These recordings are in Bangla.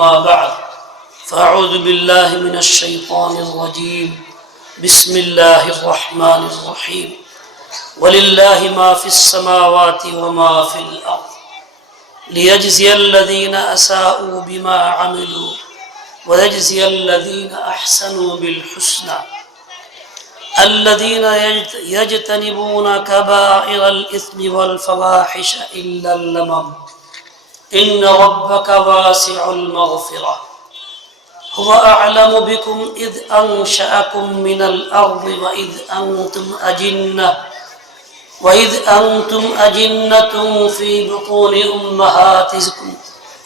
أما بعد فأعوذ بالله من الشيطان الرجيم بسم الله الرحمن الرحيم ولله ما في السماوات وما في الأرض ليجزي الذين أساءوا بما عملوا ويجزي الذين أحسنوا بالحسنى الذين يجتنبون كبائر الإثم والفواحش إلا اللمم إن ربك واسع المغفرة هو أعلم بكم إذ أنشأكم من الأرض وإذ أنتم أجنة في بطون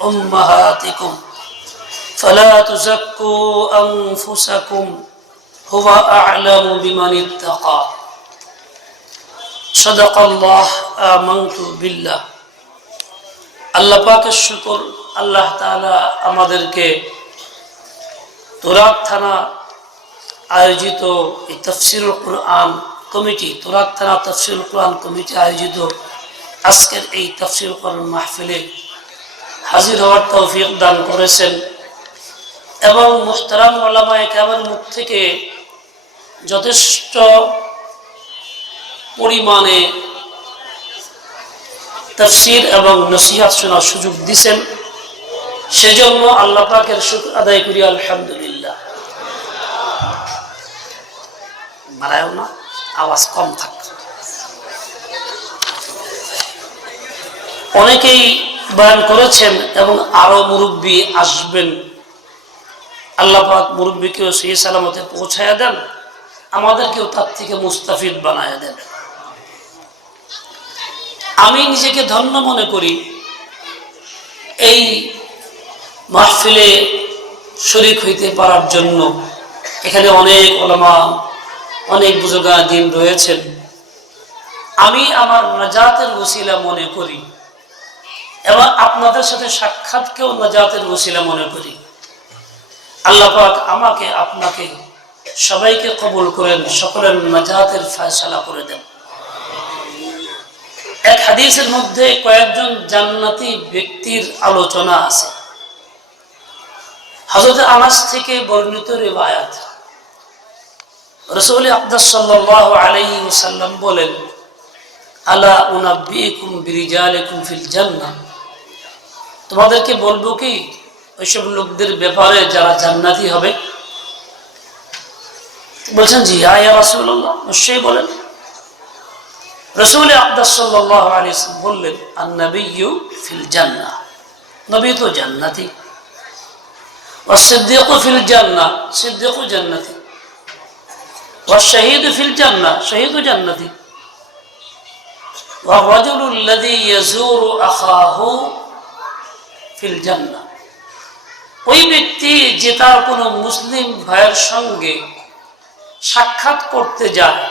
أمهاتكم فلا تزكوا أنفسكم هو أعلم بمن اتقى صدق الله آمنت بالله আল্লাহ পাকের শুকর আল্লাহ তাআলা আমাদেরকে তুরাগ থানা আয়োজিত এই তাফসীরুল কুরআন কমিটি তুরাগ থানা তাফসীরুল কুরআন কমিটি আয়োজিত আজকের এই তাফসীরুল কুরআন মাহফিলে হাজির হওয়ার তৌফিক দান করেছেন এবং মুহতারাম উলামায়ে কেরামের মুখ থেকে যথেষ্ট পরিমাণে তাফসীর এবং নসিহত শোনার সুযোগ দিয়েছেন সেজন্য আল্লাহ পাকের শুকর আদায় করি আলহামদুলিল্লাহ। মারায়ও না, আওয়াজ কম থাক। অনেকেই বয়ান করেছেন এবং আরো মুরব্বী আসবেন। আল্লাহ পাক মুরব্বীকেও সেই সালামতে পৌঁছায়া দেন, আমাদেরকেও তার থেকে মুস্তাফিদ বানায়া দেন। আমি নিজেকে ধন্য মনে করি এই মাহফিলে শরীক হইতে পারার জন্য। এখানে অনেক উলামা, অনেক বুজুর্গান দ্বীন রয়েছেন। আমি আমার নাজাতের ওসিলা মনে করি এবং আপনাদের সাথে সাক্ষাৎকেও নাজাতের ওসিলা মনে করি। আল্লাহ পাক আমাকে আপনাকে সবাইকে কবুল করেন, সকলের নাজাতের ফয়সালা করে দেন। এক হাদিসের মধ্যে কয়েকজন জান্নাতি ব্যক্তির আলোচনা আছে। হযরত আনাস থেকে বর্ণিত রিওয়ায়াত, রাসূল আকরাম সাল্লাল্লাহু আলাইহি ওয়াসাল্লাম বলেন, আলা উনাব্বিকুম বিরিজালিকুম ফিল জান্নাহ, তোমাদেরকে বলবো কি ওইসব লোকদের ব্যাপারে যারা জান্নাতি হবে? বলছেন জি ইয়া রাসূলুল্লাহ, নিশ্চয়ই বলেন। রাসূল আকরাম সাল্লাল্লাহু আলাইহি ওয়াসাল্লাম বললেন, আন-নাবিয়্যু ফিল জান্নাহ, নবী তো জান্নাতি। ওয়াস-সিদ্দীকু ফিল জান্নাহ, সিদ্দীকু জান্নাতি। ওয়াশ-শাহীদু ফিল জান্নাহ, শাহীদু জান্নাতি। ওয়া-রাজুলু আল্লাযী ইয়াজুরু আখাহু ফিল জান্নাহ, ওই ব্যক্তি যে তার কোনো মুসলিম ভাইয়ের সঙ্গে সাক্ষাৎ করতে যায়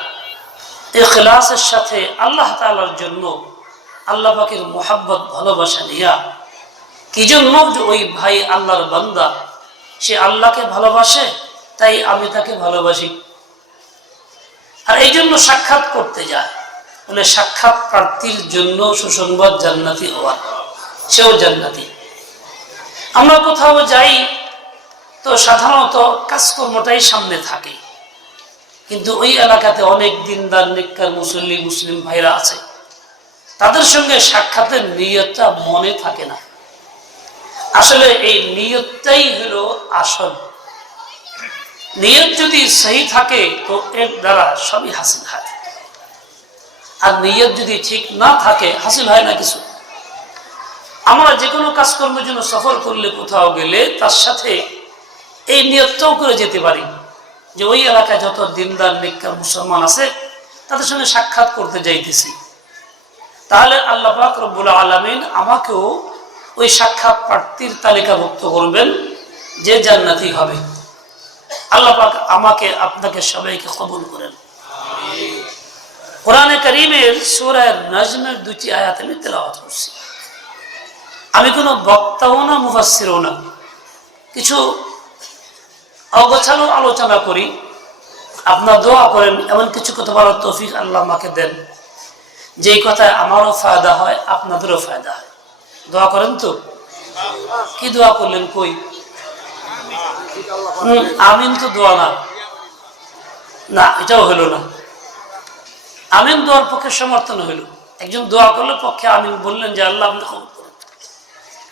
ইখলাসের সাথে আল্লাহ তাআলার জন্য, আল্লাহ পাকের মুহাব্বত ভালোবাসা নিয়া, কি জন্য? যে ওই ভাই আল্লাহর বান্দা, সে আল্লাহকে ভালোবাসে, তাই আমি তাকে ভালোবাসি, আর এই জন্য সাক্ষাৎ করতে যায়। বলে সাক্ষাৎ প্রার্থীর জন্য সুসংবাদ জান্নাতি হওয়ার, সেও জান্নাতি। আমরা কোথাও যাই তো সাধারণত কাজকর্মটাই সামনে থাকে, কিন্তু ওই এলাকাতে অনেক দিনদার নেককার মুসল্লি মুসলিম ভাইরা আছে, তাদের সঙ্গে সাক্ষাতের নিয়তটা মনে থাকে না। আসলে এই নিয়তটাই হলো আসল। নিয়ত যদি সহি থাকে তো এর দ্বারা সবই হাসিল হয়, আর নিয়ত যদি ঠিক না থাকে হাসিল হয় না কিছু। আমরা যে কোনো কাজকর্মের জন্য সফর করলে, কোথাও গেলে তার সাথে এই নিয়তটাও করে যেতে পারি যে ওই এলাকায় যত দিনদার নেককার মুসলমান আছে তাদের সঙ্গে সাক্ষাৎ করতে যাইতেছি, তাহলে আল্লাহ পাক রব্বুল আলামিন আমাকেও ওই সাক্ষাৎ প্রার্থীর তালিকাভুক্ত করবেন যে জান্নাতি হবে। আল্লাহ পাক আমাকে আপনাকে সবাইকে কবুল করেন। কোরআনে কারীমের সূরা নাজমের দুটি আয়াত আমি তেলাওয়াত করছি। আমি কোনো বক্তাও না, মুফাসসিরও না, কিছু অগোছালো আলোচনা করি। আপনার দোয়া করেন এমন কিছু কথা বলার তৌফিক আল্লাহ আমাকে দেন যেই কথায় আমারও ফায়দা হয়, আপনাদেরও ফায়দা হয়। দোয়া করেন তো। কি দোয়া করলেন? কই আমিন তো দোয়া না, না এটাও হইল না। আমিন দোয়ার পক্ষে সমর্থন হইল। একজন দোয়া করলে পক্ষে আমিন বললেন যে আল্লাহ আপনি কবুল করেন।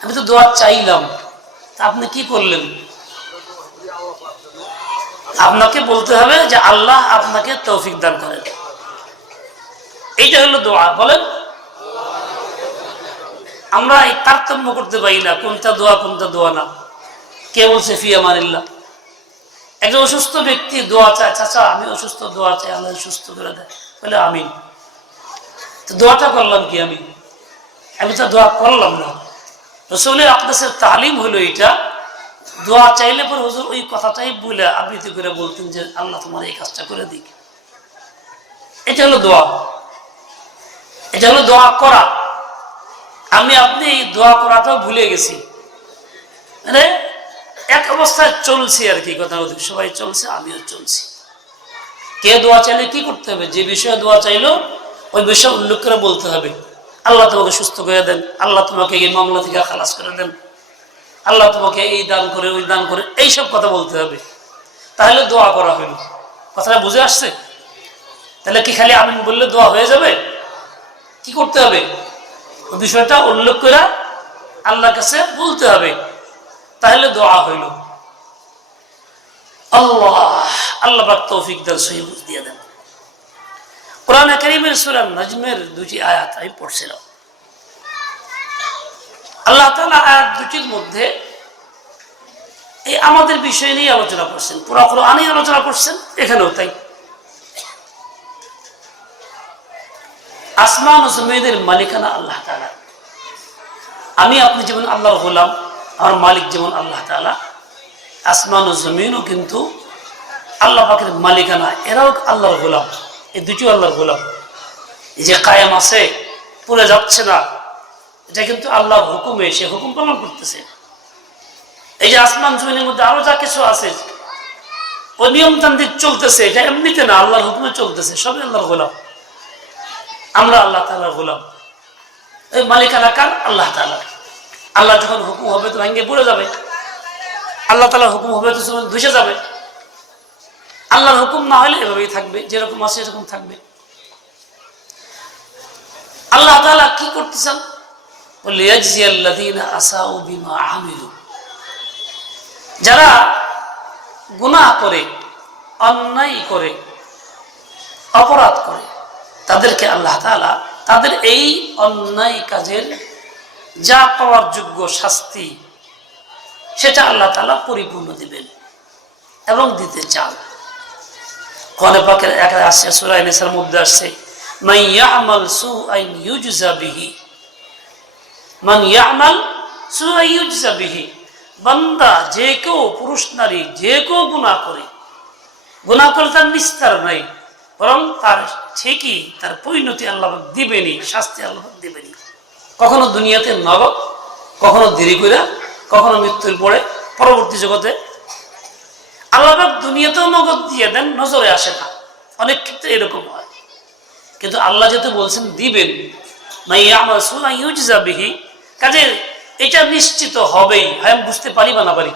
আমি তো দোয়া চাইলাম, তা আপনি কি করলেন? আপনাকে বলতে হবে যে আল্লাহ আপনাকে তৌফিক দান করেন। এইটা হলো দোয়া। বলেন, আমরা এই তারতম্য করতে পারি না কোনটা দোয়া কোনটা দোয়া না। কে বলছে ফি আমানিল্লাহ? একজন অসুস্থ ব্যক্তি দোয়া চায়, চাচা আমি অসুস্থ, দোয়া চাই আল্লাহ সুস্থ করে দেয়, বলে আমিন। তো দোয়াটা করলাম কি? আমি তো দোয়া করলাম না। রাসূলের আকদাসের তালিম হলো এটা, দোয়া চাইলে পরে হুজুর ওই কথাটাই বলে আবৃত্তি করে বলতেন যে আল্লাহ তোমার এই কাজটা করে দিক। এটা হলো দোয়া, এটা হলো দোয়া করা। আপনি এই দোয়া করাটাও ভুলে গেছি, মানে এক অবস্থায় চলছি আর কি। কথা বলতে সবাই চলছে, আমিও চলছি। কে দোয়া চাইলে কি করতে হবে? যে বিষয়ে দোয়া চাইলো ওই বিষয় উল্লেখ করে বলতে হবে, আল্লাহ তোমাকে সুস্থ করে দেন, আল্লাহ তোমাকে এই মামলা থেকে খালাস করে দেন, আল্লাহ তোমাকে এই দান করে ওই দান করে, এইসব কথা বলতে হবে। তাহলে দোয়া করা হইল। কথাটা বুঝে আসছে? তাহলে কি খালি আমিন বললে দোয়া হয়ে যাবে? কি করতে হবে? ওই বিষয়টা উল্লেখ করে আল্লাহর কাছে বলতে হবে, তাহলে দোয়া হইল। আল্লাহ পাক তৌফিক দেন, সহি বুঝ দিয়ে দেন। কোরআনে কারীমের সূরা নাজমের 2টি আয়াত আমি পড়ছিলাম। আল্লাহ তাআলা আয়াত 2টির মধ্যে এই আমাদের বিষয় নিয়ে আলোচনা করছেন, পুরা কোরআনই আলোচনা করছেন, এখানেও তাই। আসমান ও জমিনের মালিকানা আল্লাহ তাআলা। আমি আপনি যেমন আল্লাহর গোলাম, আমার মালিক যেমন আল্লাহ তাআলা, আসমান ও জমিনও কিন্তু আল্লাহ পাকের মালিকানা, এরাও আল্লাহর গোলাম। এই দুটিও আল্লাহর গোলাম। এই যে কায়েম আছে, পুরে যাচ্ছে না, এটা কিন্তু আল্লাহর হুকুমে সে হুকুম পালন করতেছে। এই যে আসমান জমিনের মধ্যে আরো যা কিছু আছে ও নিয়মতান্ত্রিক চলতেছে, এটা এমনিতে না, আল্লাহর হুকুমে চলতেছে, সবই আল্লাহর গোলাম। আমরা আল্লাহ তাআলার গোলাম। এই মালিকানা কার? আল্লাহ তাআলা। আল্লাহ যখন হুকুম হবে তো ভেঙে পড়ে যাবে, আল্লাহ তাআলার হুকুম হবে তো ধসে যাবে। আল্লাহর হুকুম না হলে এভাবেই থাকবে, যেরকম আছে এরকম থাকবে। আল্লাহ তাআলা কি করতেছেন? লিয়াজজিয়াল্লাযীনা আসাউ বিমা আমিলু, যারা গুনাহ করে, অন্যায় করে, অপরাধ করে, তাদেরকে আল্লাহ তাআলা তাদের এই অন্যায় কাজের যা পাওয়ার যোগ্য শাস্তি সেটা আল্লাহ তাআলা পরিপূর্ণ দিবেন এবং দিতে চান। কোরআনে পাকের এক আসছে, সূরা নিসার মধ্যে আসছে, মান ইয়ামাল সুআন ইউজজা বিহি, মান ইয়ামাল সুআন ইউজজা বিহি। বান্দা যে কেউ, পুরুষ নারী যে কেউ গুনাহ করে তার নিস্তার নাই, বরং তার ঠিকই তার পরিণতি আল্লাহ দিবেনি, শাস্তি আল্লাহ দিবেনি। কখনো দুনিয়াতে নগদ, কখনো দেরি করে, কখনো মৃত্যুর পরে পরবর্তী জগতে। আল্লাহ দুনিয়াতেও নগদ দিয়ে দেন, নজরে আসে না, অনেক ক্ষেত্রে এরকম হয়। কিন্তু আল্লাহ যেহেতু বলছেন দিবেন, কাজে এটা নিশ্চিত হবেই। হয় আমি বুঝতে পারি বা না পারি।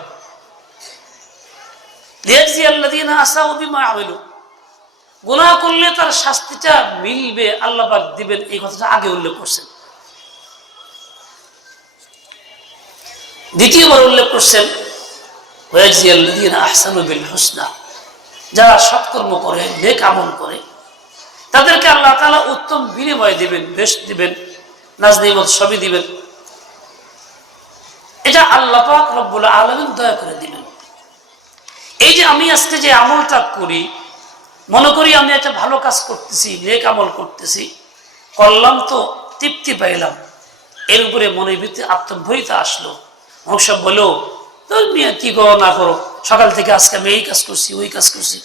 গুনাহ করলে তার শাস্তিটা মিলবে, আল্লাহ পাক দিবেন, এই কথাটা আগে উল্লেখ করছেন। দ্বিতীয়বার উল্লেখ করছেন যারা সৎকর্ম করে, নেক আমল করে, তাদেরকে আল্লাহ তাআলা উত্তম বিনিময় দিবেন, বেশ দিবেন, নাজ নিয়ামত সবই দিবেন। এটা আল্লাহ পাক রব্বুল আলামিন দয়া করে দিবেন। এই যে আমি আজকে যে আমলটা করি, মনে করি আমি একটা ভালো কাজ করতেছি, নেক আমল করতেছি, করলাম তো তৃপ্তি পাইলাম, এর উপরে মনের ভিতরে আত্মভরিতা আসলো। সব বলো মেয়ে কি করো না করো, সকাল থেকে আজকে আমি এই কাজ করছি, ওই কাজ করছি,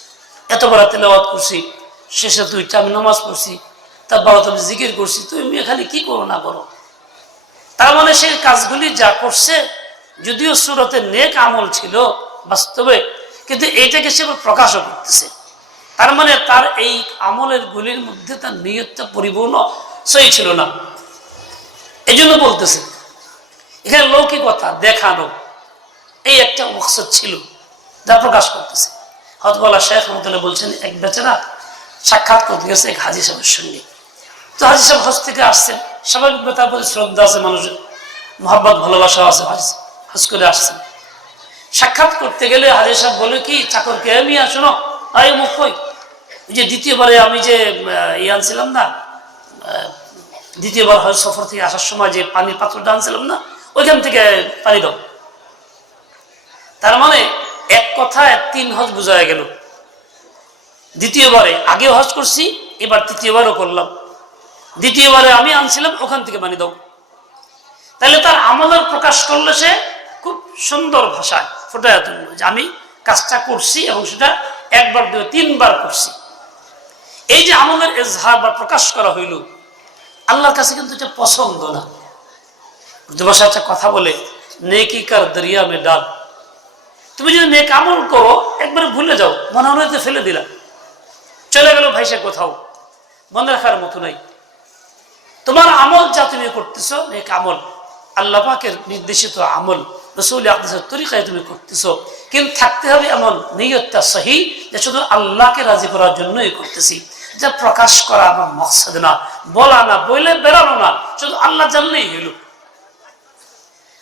এত বড় তেলাওয়াত করছি, শেষে 2টা আমি নামাজ পড়ছি, তার 12টা আমি জিকির করছি, তুমি মেয়ে খালি কি করো না করো। তার মানে সেই কাজগুলি যা করছে যদিও সুরতে নেক আমল ছিল বাস্তবে, কিন্তু এইটাকে সে প্রকাশও করতেছে। তার মানে তার এই আমলের গুলির মধ্যে তার নিয়তটা পরিপূর্ণ সহি ছিল না, এই জন্য বলতেছে। এখানে লৌকিকতা দেখানো এই একটা মকসদ ছিল, যা প্রকাশ করতেছে। হযরত শেখ রহমাতুল্লাহ বলছেন, এক বেচারা সাক্ষাৎ করতে গেছে এক হাজী সাহেবের সঙ্গে। তো হাজী সাহেব হজ থেকে আসছেন, স্বাভাবিকভাবে তার প্রতি শ্রদ্ধা আছে, মানুষের মহব্বত ভালোবাসা আছে, হজ করে আসছেন। সাক্ষাৎ করতে গেলে হাজী সাহেব বলে কি চাকরকে, মিয়া শোনো, আয় মুখ কই, যে দ্বিতীয়বারে আমি যে আনছিলাম না, দ্বিতীয়বার হজ সফর থেকে আসার সময় যে পানির পাত্রটা আনছিলাম না, ওইখান থেকে পানি দাও। তার মানে এক কথায় 3 হজ বোঝা গেল। দ্বিতীয়বারে আগেও হজ করছি, এবার তৃতীয়বারও করলাম, দ্বিতীয়বারে আমি আনছিলাম ওখান থেকে পানি দাও। তাহলে তার আমলের প্রকাশ করলে সে খুব সুন্দর ভাষায় ফুটায় তুলল যে আমি কাজটা করছি এবং সেটা 1 বার 2 3 বার করছি। এই যে আমলের ইজহার বা প্রকাশ করা হইল, আল্লাহর কাছে কিন্তু এটা পছন্দ না। উর্দু ভাষায় একটা কথা বলে, নেকি কার দরিয়া মে ডাল। তুমি যদি নেক আমল করো, একবারে ভুলে যাও, মনে হলে ফেলে দিলা, চলে গেল ভাইসে কোথাও, মনে রাখার মতো নাই। তোমার আমল যা তুমি করতেছো নেক আমল, আল্লাহ পাকের নির্দেশিত আমল, রাসূল আকরামের তরিকায় তুমি করতেছো, কিন্তু থাকতে হবে এমন নিয়তটা সহি যে শুধু আল্লাহকে রাজি করার জন্যই করতেছি, যা প্রকাশ করা আমার মকসদ না, বলা না, বইলে বেরানো না, শুধু আল্লাহ জানলেই হইল।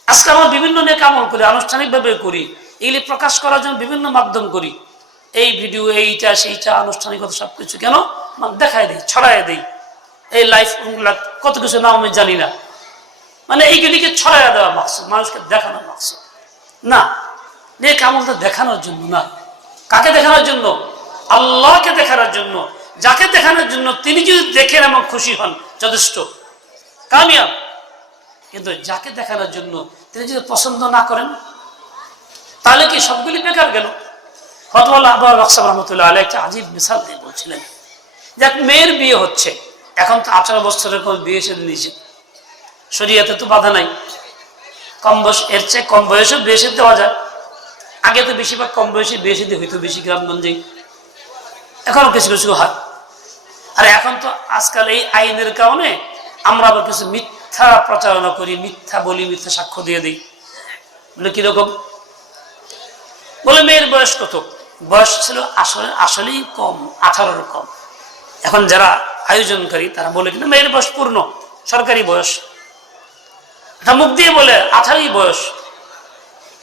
আজকে আমরা বিভিন্ন নেক আমল করি, আনুষ্ঠানিকভাবে করি, এগুলি প্রকাশ করার জন্য বিভিন্ন মাধ্যম করি, এই ভিডিও, এইটা সেইটা, আনুষ্ঠানিকতা সবকিছু কেন দেখায় দিই, ছড়াই দিই, এই লাইফ কত কিছু নাম আমি জানি না, মানে এইগুলিকে ছড়াইয়া দেওয়া মাকসুদ, মানুষকে দেখানোর মাকসুদ না। নেক আমলটা দেখানোর জন্য না। কাকে দেখানোর জন্য? আল্লাহকে দেখানোর জন্য। যাকে দেখানোর জন্য তিনি যদি দেখেন এবং খুশি হন, যথেষ্ট, কামিয়াব। কিন্তু যাকে দেখানোর জন্য তিনি যদি পছন্দ না করেন, তাহলে কি সবগুলি বেকার গেল? হযরত আবু আকসাম রহমতুল্লাহ আলাইহি একটা আজীব মিসাল দিয়ে বলছিলেন যে এক মেয়ের বিয়ে হচ্ছে, এখন তো 18 বছরের কোন বিয়ে সেদিন নিষেধ, শরীয়তে তো বাধা নাই, কম বয়স, এর চেয়ে কম বয়সে বিয়ে শাদী দেওয়া যায়। আগে তো বেশিরভাগ কম বয়সে বিয়ে শাদী হইতো বেশি গ্রামগঞ্জে, এখনো কিছু কিছু হয়। আর এখন তো আজকাল এই আইনের কারণে আমরা আবার কিছু মিথ্যা প্রচারণা করি, মিথ্যা বলি, মিথ্যা সাক্ষ্য দিয়ে দিই। বলে কিরকম? বলে মেয়ের বয়স কত? বয়স ছিল আসলেই কম, 18-র কম। এখন যারা আয়োজনকারী তারা বলে কিনা মেয়ের বয়স পূর্ণ, সরকারি বয়স, এটা মুখ দিয়ে বলে 18ই বয়স।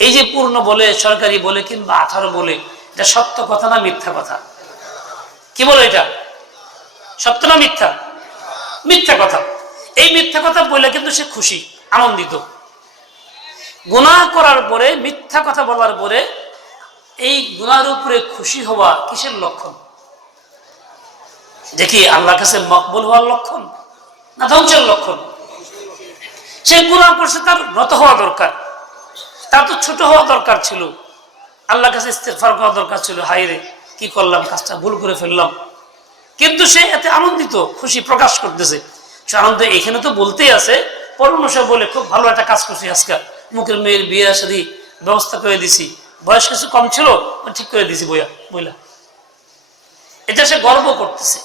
এই যে পূর্ণ বলে, সরকারি বলে, কিংবা 18 বলে, এটা সত্য কথা না মিথ্যা কথা? কি বলে এটা? সত্য না মিথ্যা? মিথ্যা কথা। এই মিথ্যা কথা বলে কিন্তু সে খুশি, আনন্দিত। গুনাহ করার পরে, মিথ্যা কথা বলার পরে এই গুনার উপরে খুশি হওয়া কিসের লক্ষণ? দেখি আল্লাহর কাছে মকবুল হওয়ার লক্ষণ না ধ্বংসের লক্ষণ? সে গুনাহ করছে, তার নত হওয়া দরকার, তার তো ছোট হওয়া দরকার ছিল, আল্লাহর কাছে ইস্তেগফার করা দরকার ছিল, হায়রে কি করলাম, কাজটা ভুল করে ফেললাম। কিন্তু সে এতে আনন্দিত, খুশি প্রকাশ করতেছে। সে আনন্দ এখানে তো বলতেই আছে, পরমশ বলে খুব ভালো একটা কাজ করছি, আজকাল মুখের মেয়ের বিয়ে শাদী ব্যবস্থা করে দিছি, বয়স কিছু কম ছিল, ঠিক করে দিছি বইলা। এটা সে গর্ব করতেছে।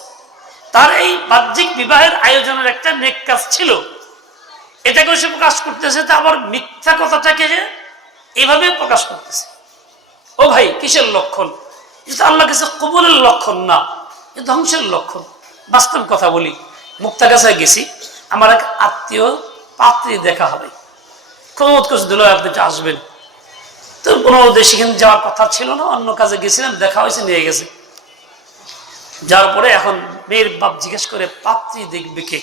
তার এই বাহ্যিক বিবাহের আয়োজনের একটা নেক কাজ ছিল, এটাকে সে প্রকাশ করতেছে। তা আবার মিথ্যা কথাটাকে এইভাবে প্রকাশ করতেছে। ও ভাই, কিসের লক্ষণ? এটা আল্লাহ কাছে কবুলের লক্ষণ না, এটা ধ্বংসের লক্ষণ। বাস্তব কথা বলি, মুক্তাগাছায় গেছি, আমার এক আত্মীয় পাত্রী দেখা হবে, খুব মত করছে, দিল আপনি আসবেন। তো কোনো সেখানে যাওয়ার কথা ছিল না, অন্য কাজে গেছিলাম, দেখা হয়েছে, নিয়ে গেছে। যার পরে এখন মেয়ের বাপ জিজ্ঞেস করে, পাত্রী দেখবে কে?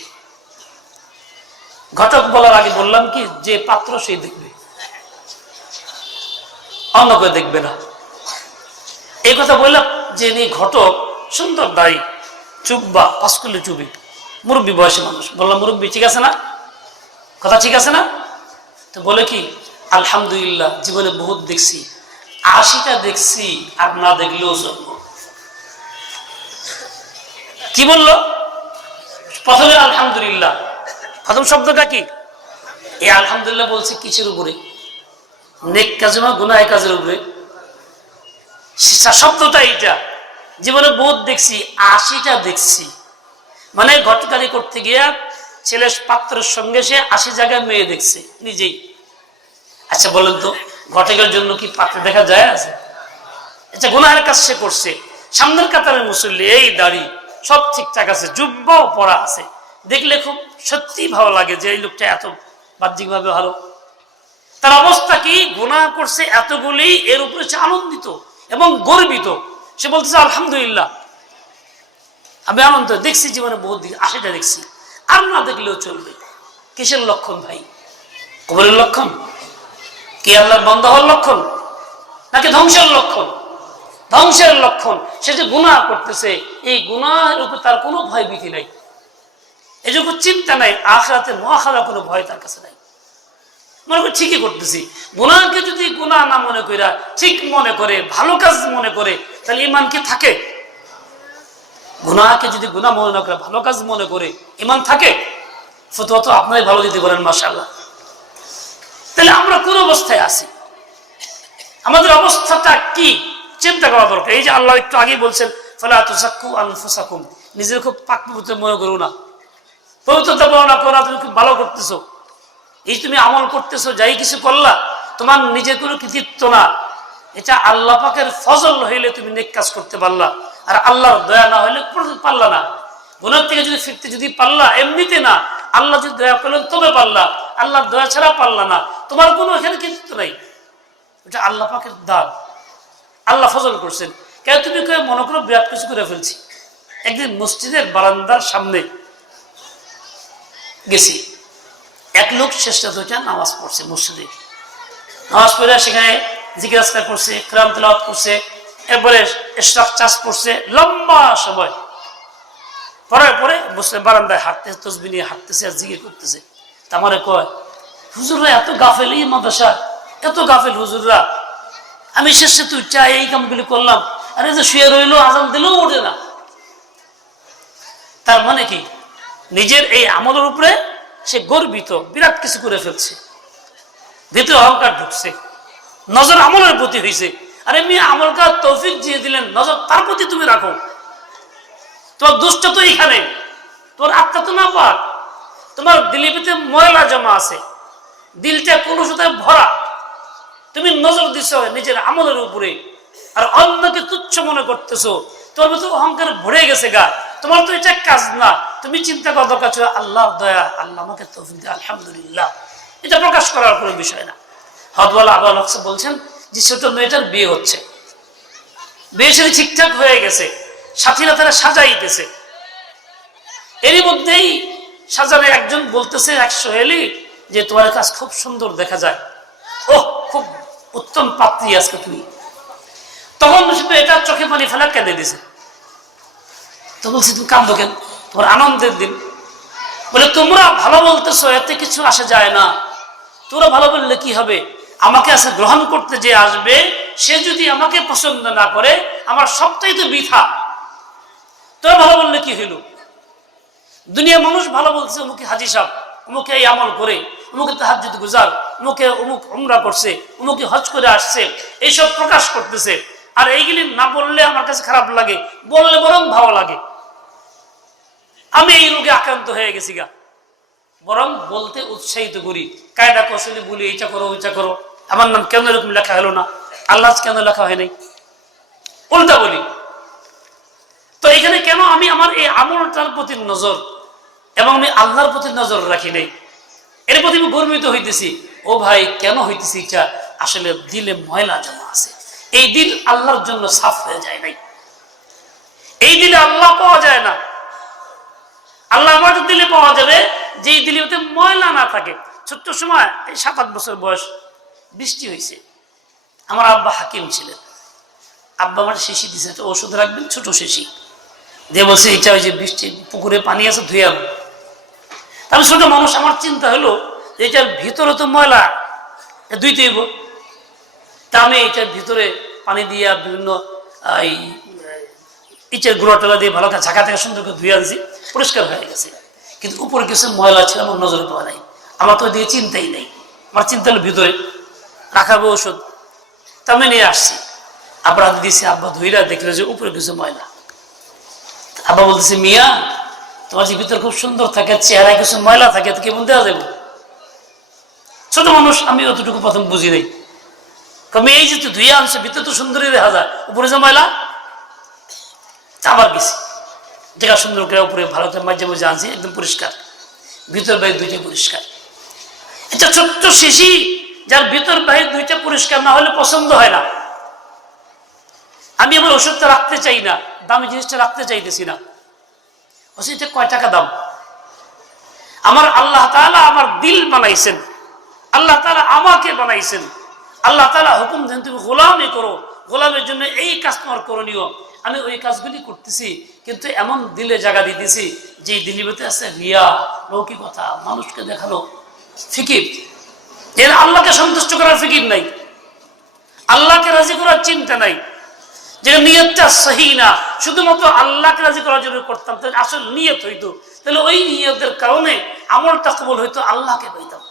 ঘটক বলার আগে বললাম কি, যে পাত্র সেই দেখবে, অন্য কেউ দেখবে না। এই কথা বললাম যে ঘটক সুন্দর দাড়ি, চুব্বা, পাঁচকুলি চুবি, মুরব্বী বয়সী মানুষ। বললাম, মুরব্বী ঠিক আছে না? কথা ঠিক আছে না? তো বলে কি, আলহামদুলিল্লাহ, জীবনে বহুত দেখছি, 80টা দেখছি, আর না দেখলেও চলবো। কি বললো? প্রথমে আলহামদুলিল্লাহ, প্রথম শব্দটা কি? এই আলহামদুলিল্লাহ বলছে কিসের উপরে? নেক কাজে না গুনাহ কাজের উপরে। শব্দটা এইটা, জীবনে বহুত দেখছি, 80টা দেখছি, মানে ঘটকারি করতে গিয়া ছেলে পাত্রের সঙ্গে সে 80 জায়গায় মেয়ে দেখছে নিজেই। আচ্ছা বলেন তো, ঘটকের জন্য কি পাত্রে দেখা যায় আছে? আচ্ছা গুনাহের কাজ সে করছে, সামনের কাতারের মুসল্লি, এই দাড়ি সব ঠিকঠাক আছে, জুব্বাও পরা আছে, দেখলে খুব সত্যি ভালো লাগে যে এই লোকটা এত বাহ্যিকভাবে ভালো। তার অবস্থা কি? গুনাহ করছে এতগুলি, এর উপরে সে আনন্দিত এবং গর্বিত। সে বলতেছে আলহামদুলিল্লাহ, আমি আনন্দ দেখছি, জীবনে বহুত দিন আশিটা দেখছি, আর না দেখলেও চলবে। কিসের লক্ষণ ভাই? কবরের লক্ষণ? কি আল্লাহর বান্দা হওয়ার লক্ষণ নাকি ধ্বংসের লক্ষণ? ধ্বংসের লক্ষণ। সে যে গুনাহ করতেছে, এই গুনাহের উপর তার কোনো ভয় ভীতি নাই, এজন্য চিন্তা নাই, আখিরাতে মুআখাযা কোনো ভয় তার কাছে নাই। মনে করে ঠিকই করতেছি। গুনাহকে যদি গুনাহ না মনে করে, ঠিক মনে করে, ভালো কাজ মনে করে, তাহলে ঈমান কি থাকে? গুনাহকে যদি গুনাহ মনে না করে, ভালো কাজ মনে করে, ঈমান থাকে? ফতোয়া তো আপনারাই ভালো দিতে পারেন, মাশাআল্লাহ। তাহলে আমরা কোন অবস্থায় আছি? আমাদের অবস্থাটা কি চিন্তা করা দরকার। এই যে আল্লাহ একটু আগেই বলছেন, ফালা তুযাক্কু আনফুসাকুম, নিজের খুব পাক পবিত্র মনে করো না, পবিত্রতা বর্ণনা করা, তুমি খুব ভালো করতেছো, এই তুমি আমল করতেছো, যাই কিছু করলা, তোমার নিজের কোনো কৃতিত্ব না, এটা আল্লাহ পাকের ফজল হইলে তুমি নেক কাজ করতে পারলা, আর আল্লাহর দয়া না হইলে পারলা না। গুনাহ থেকে যদি ফিরতে যদি পারলা, এমনিতে না, আল্লাহ যদি দয়া করলেন তবে পারলা, আল্লাহর দয়া ছাড়া পারলা না, তোমার কোনো এখানে কৃতিত্ব নাই, এটা আল্লাহ পাকের দান, আল্লাহ ফজল করছেন। কেন তুমি মনে করো বিরাট কিছু করে ফেলছি। একদিন মসজিদের বারান্দার সামনে গেছি, এক লোক শেষটা দুইটা নামাজ পড়ছে মসজিদে, নামাজ পড়ে সেখানে জিকির আজকার করছে, কোরআন তেলাওয়াত করছে, এরপরে ইশরাক চাষ করছে লম্বা সময়, পরে পরে বসে বারান্দায় হাঁটতেছে, তসবিহ নিয়ে হাঁটতেছে আর জিকির করতেছে। আমারে কয়, হুজুররা এত গাফেল, এই মাদ্রাসা এত গাফেল হুজুররা, আমি শেষে তুই চাই এই কামগুলি করলাম, আর এই যে শুয়ে রইলো, আজান দিলেও ওঠে না। তার মানে কি? নিজের এই আমলের উপরে সে গর্বিত, বিরাট কিছু করে ফেলছে, দ্বিতীয় অহংকার ঢুকছে, নজর আমলের প্রতি হয়েছে। আর এমনি আমল করার তৌফিক দিয়ে দিলেন, নজর তার প্রতি তুমি রাখো। তোমার দুষ্ট তো এইখানে, তোমার আত্মা তো না পাক, তোমার দিলের ভিতরে ময়লা জমা আছে, দিলটা কলুষতায় ভরা, তুমি নজর দিছ নিজের আমলের উপরে, আর অন্যকে তুচ্ছ মনে করতেছো, তোমার ভিতরে অহংকার ভরে গেছে গা, তোমার তো এটা কাজ না। তুমি চিন্তা করা দরকার ছিল আল্লাহর দয়া, আল্লাহ আমাকে তৌফিক দেয়, আলহামদুলিল্লাহ, এটা প্রকাশ করার কোনো বিষয় না। হযরত আবু আল আকসা বলছেন যে ছোট মেয়েটার বিয়ে হচ্ছে, বিয়ে সাথে ঠিকঠাক হয়ে গেছে, সাথীরা তারা সাজাইতেছে, এরই মধ্যেই সাজানে একজন বলতেছে এক সোহেলি যে তোমার কাজ খুব সুন্দর দেখা যায়, ওহ খুব উত্তম পাত্রী আজকে তুমি। তখন শুধু এটা চোখে পানি ফেলা কেঁদে দিছে। তো বলছি তুমি কান্দো কেন? তোমার আনন্দের দিন। বলে তোমরা ভালো বলতেছো, এতে কিছু আসে যায় না, তোমরা ভালো বললে কি হবে? আমাকে আছে গ্রহণ করতে যে আসবে, সে যদি আমাকে পছন্দ না করে, আমার সবটাই তো বৃথা। তোরা ভালো বললে কি হইল? দুনিয়া মানুষ ভালো বলছে, অমুকে হাজি সাহেব, অমুকে এই আমল করে, অমুকে তাহাজ্জুদ গুজার, অমুকে অমুক উমরা করছে, অমুকে হজ করে আসছে, এইসব প্রকাশ করতেছে। আর এইগুলি না বললে আমার কাছে খারাপ লাগে, বললে বরং ভালো লাগে। আমি এই রোগে আক্রান্ত হয়ে গেছি গা, বরং বলতে উৎসাহিত করি, কায়দা কৌশলী বলি, এইটা করো ওইটা করো, আমার নাম কেন এরকম লেখা হলো না, আল্লাহ কেন লেখা হয় নাই, উল্টা বলি। তো এখানে কেন আমি আমার এই আমলটার প্রতি নজর এবং আমি আল্লাহর প্রতি নজর রাখি নাই, এর প্রতি আমি গর্বিত হইতেছি। ও ভাই কেন হইতেছি? এটা আসলে দিলে ময়লা জমা আছে, এই দিল আল্লাহর জন্য সাফ হয়ে যায় নাই, এই দিলে আল্লাহ পাওয়া যায় না। আল্লাহ আমাদের দিলে পাওয়া যাবে যেই দিলে ওতে ময়লা না থাকে। ছোট্ট সময় এই 7-8 বছর বয়স বৃষ্টি হয়েছে, আমার আব্বা হাকিম ছিলেন, আব্বা আমার শিশি দিয়েছে, একটা ওষুধ রাখবেন, ছোট শিশি দিয়ে বলছে এটা ওই যে বৃষ্টি পুকুরে পানি আছে ধুয়ে আনো। আমি ছোট মানুষ, আমার চিন্তা হলো এটার ভিতরে তো ময়লা, ধুইতে হইব। তা আমি এটার ভিতরে পানি দিয়ে বিভিন্ন এই ইটের গুঁড়া টোলা দিয়ে ভালো ঝাঁকা থেকে সুন্দর করে ধুয়ে আনছি, পরিষ্কার হয়ে গেছে। কিন্তু উপরে কিছু ময়লা ছিল, আমার নজরে পাওয়া নাই, আমার তো দিয়ে চিন্তাই নেই। আমার চিন্তা হলো ভিতরে রাখাবো ওষুধ, তা আমি নিয়ে আসছি, আব্বা হাতে দিয়েছি, আব্বা ধুইরা দেখলো যে উপরে কিছু ময়লা। আব্বা বলতেছে, মিয়া তোমার যে ভিতরে খুব সুন্দর থাকে, চেহারায় কিছু ময়লা থাকে, তো কেমন দেওয়া যাবে? ছোট মানুষ, আমি অতটুকু প্রথম বুঝি নাই। কমে এই যে তুই ধুয়ে আনছে, ভিতরে তো সুন্দরই দেখা যায়, উপরে যে ময়লা। আবার গেছি, জায়গা সুন্দর করে উপরে ভালো করে মাঝে মাঝে আনছি, একদম পরিষ্কার, ভিতর বাইরে দুইটা পরিষ্কার। এটা ছোট্ট শিশি, যার ভিতর বাইরে দুইটা পরিষ্কার না হলে পছন্দ হয় না। আমি আমার ওষুধটা রাখতে চাই না, দামি জিনিসটা রাখতে চাইতেছি না। ওষুধটা কয় টাকা দাম? আমার আল্লাহ তাআলা আমার দিল বানাইছেন, আল্লাহ তাআলা আমাকে বানাইছেন, আল্লাহ তাআলা হুকুম দেন তুমি গোলামি করো, গোলামের জন্য এই কাজ তোমার করণীয়। আমি ওই কাজগুলি করতেছি, কিন্তু এমন দিলে জায়গা দিতেছি যে দিলের ভিতরে আছে রিয়া, লৌকিকতা, মানুষকে দেখানো ফিকির। এর আল্লাহকে সন্তুষ্ট করার ফিকির নাই, আল্লাহকে রাজি করার চিন্তা নাই। যে নিয়তটা সহি না, শুধুমাত্র আল্লাহকে রাজি করার জন্য করতাম, তাহলে আসল নিয়ত হইতো, তাহলে ওই নিয়তের কারণে আমলটা কবুল হইতো, আল্লাহকে পাইতাম।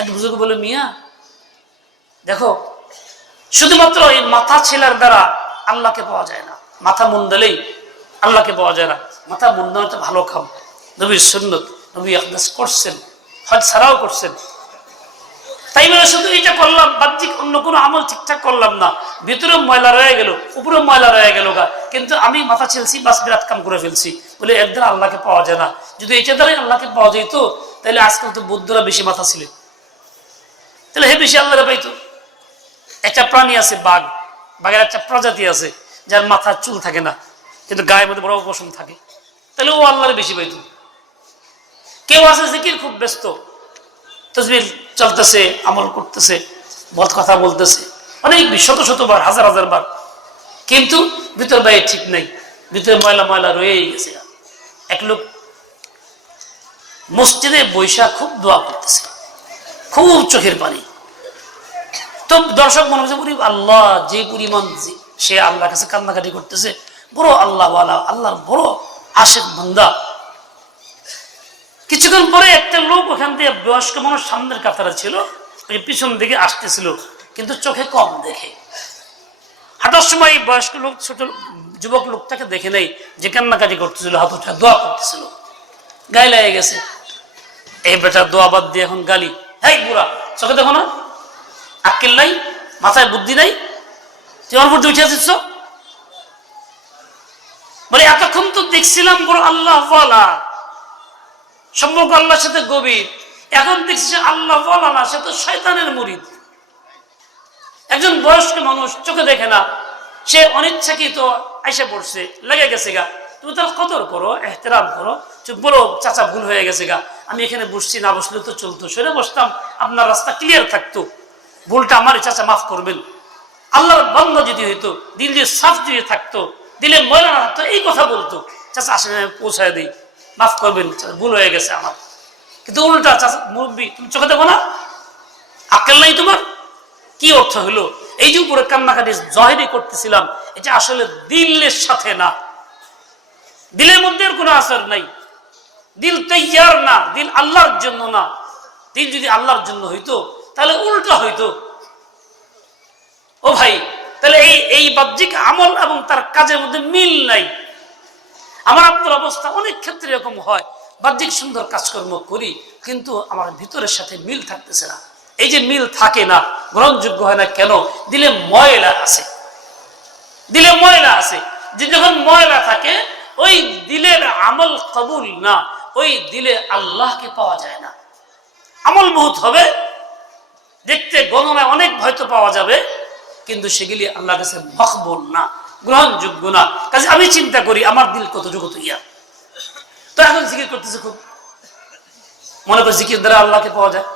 এক বুজুর্গ বলে, মিয়া দেখো, শুধুমাত্র এই মাথা ছেলার দ্বারা আল্লাহকে পাওয়া যায় না, মাথা মুন্ডালেই আল্লাহকে পাওয়া যায় না। মাথা মুন্ডানোটা ভালো কাম, নবীর সুন্নত, নবী আকদাস করছেন, হজ ছাড়াও করছেন। তাই বলে শুধু এইটা করলাম, বাহ্যিক অন্য কোনো আমল ঠিকঠাক করলাম না, ভিতরে ময়লা রয়ে গেল, উপরে ময়লা রয়ে গেল গা, কিন্তু আমি মাথা ছেলছি, বাস বিরাট কাম করে ফেলছি, বলে এর দ্বারা আল্লাহকে পাওয়া যায় না। যদি এটা দ্বারাই আল্লাহকে পাওয়া যেত, তাহলে আজকাল তো বৌদ্ধরা বেশি মাথা ছিল, তাহলে হে বেশি আল্লাহরা পাইতো। একটা প্রাণী আছে বাঘ, বাঘের একটা প্রজাতি আছে যার মাথার চুল থাকে না, কিন্তু গায়ের মধ্যে বড় পশম থাকে, তাহলে ও আল্লাহরে বেশি পাইতো। কেউ আছে জিকির খুব ব্যস্ত, তসবিহ চলতেছে, আমল করতেছে, কথা বলতেছে অনেক শত শতবার, হাজার হাজার বার, কিন্তু ভিতর বাইরে ঠিক নাই, ভিতরে ময়লা ময়লা রয়েই গেছে। এক লোক মসজিদে বৈশা খুব দোয়া করতেছে, খুব চোখের পানি। তো দর্শক মনে হচ্ছে, আল্লাহ যে পরিমাণ সে আল্লাহর কাছে কান্নাকাটি করতেছে, বড় আল্লাহ আল্লাহর বড় আশিক বান্দা। কিছুক্ষণ পরে একটা লোক ওখান দিয়ে, বয়স্ক মানুষ সামনের কাতারে ছিল, পিছন দিকে আসতেছিল, কিন্তু চোখে কম দেখে। হাঁটার সময় বয়স্ক লোক ছোট যুবক লোকটাকে দেখে নেই, যে কান্নাকাটি করতেছিল, হাত উঠে দোয়া করতেছিল, গায়ে লেগে গেছে। এই বেটা দোয়া বাদ দিয়ে এখন গালি, হ্যাঁ বুড়া, চোখে দেখো না, আক্কেল নাই, মাথায় বুদ্ধি নাই, তুই আমার বুদ্ধি উঠে আসিস। বলে এতক্ষণ তো দেখছিলাম বড় আল্লাহ ওয়ালা, সম্পর্ক আল্লাহর সাথে গভীর, এখন দেখছি আল্লাহ ওয়ালা না, সে তো শয়তানের মুরিদ। একজন বয়স্ক মানুষ চোখে দেখে না, সে অনিচ্ছাকৃত আইসা পড়ছে, লেগে গেছে গা, তুমি তার কদর করো, এহতেরাম করো, বলো চাচা ভুল হয়ে গেছে গা, আমি এখানে বসছি, না বসলে তো চলতো, সরে বসতাম, আপনার রাস্তা ক্লিয়ার থাকতো, ভুলটা আমারই, চাচা মাফ করবেন। আল্লাহর বান্দা যদি হইতো, দিল দিয়ে সাফ দিয়ে থাকতো, দিলে ময়লা না থাকতো, এই কথা বলতো, চাচা আসলে পৌঁছায় দিই, মাফ করবেন, ভুল হয়ে গেছে আমার। কিন্তু উল্টা, চাচা মুরব্বী, তুমি চোখে দেখো না, আক্কেল নাই তোমার? কি অর্থ হলো? এই যে উপরে কান্নাকাটি জহেরি করতেছিলাম, এটা আসলে দিলের সাথে না, দিলের মধ্যে কোনো আসর নাই, দিল তৈয়ার না, দিল আল্লাহর জন্য না। দিল যদি আল্লাহর জন্য হইতো, তাহলে উল্টা হইতো। ও ভাই, তাহলে এই বাহ্যিক আমল এবং তার কাজের মধ্যে মিল নাই। আমার আপনার অবস্থা অনেক ক্ষেত্রে এরকম হয়, বাহ্যিক সুন্দর কাজকর্ম করি, কিন্তু আমার ভিতরের সাথে মিল থাকতেছে না। এই যে মিল থাকে না, গ্রহণযোগ্য হয় না কেন? দিলে ময়লা আছে, দিলে ময়লা আছে। যে যখন ময়লা থাকে, ওই দিলের আমল কবুল না, ওই দিলে আল্লাহকে পাওয়া যায় না। আমল বহুত হবে, দেখতে গণনায় অনেক হয়তো পাওয়া যাবে, কিন্তু সেগুলি আল্লাহর কাছে মকবুল না, গ্রহণযোগ্য না। কাজে আমি চিন্তা করি আমার দিল কতটুকু তৈয়ার। তো এখন জিকির করতেছে খুব, মনে করি জিকির দ্বারা আল্লাহকে পাওয়া যায়।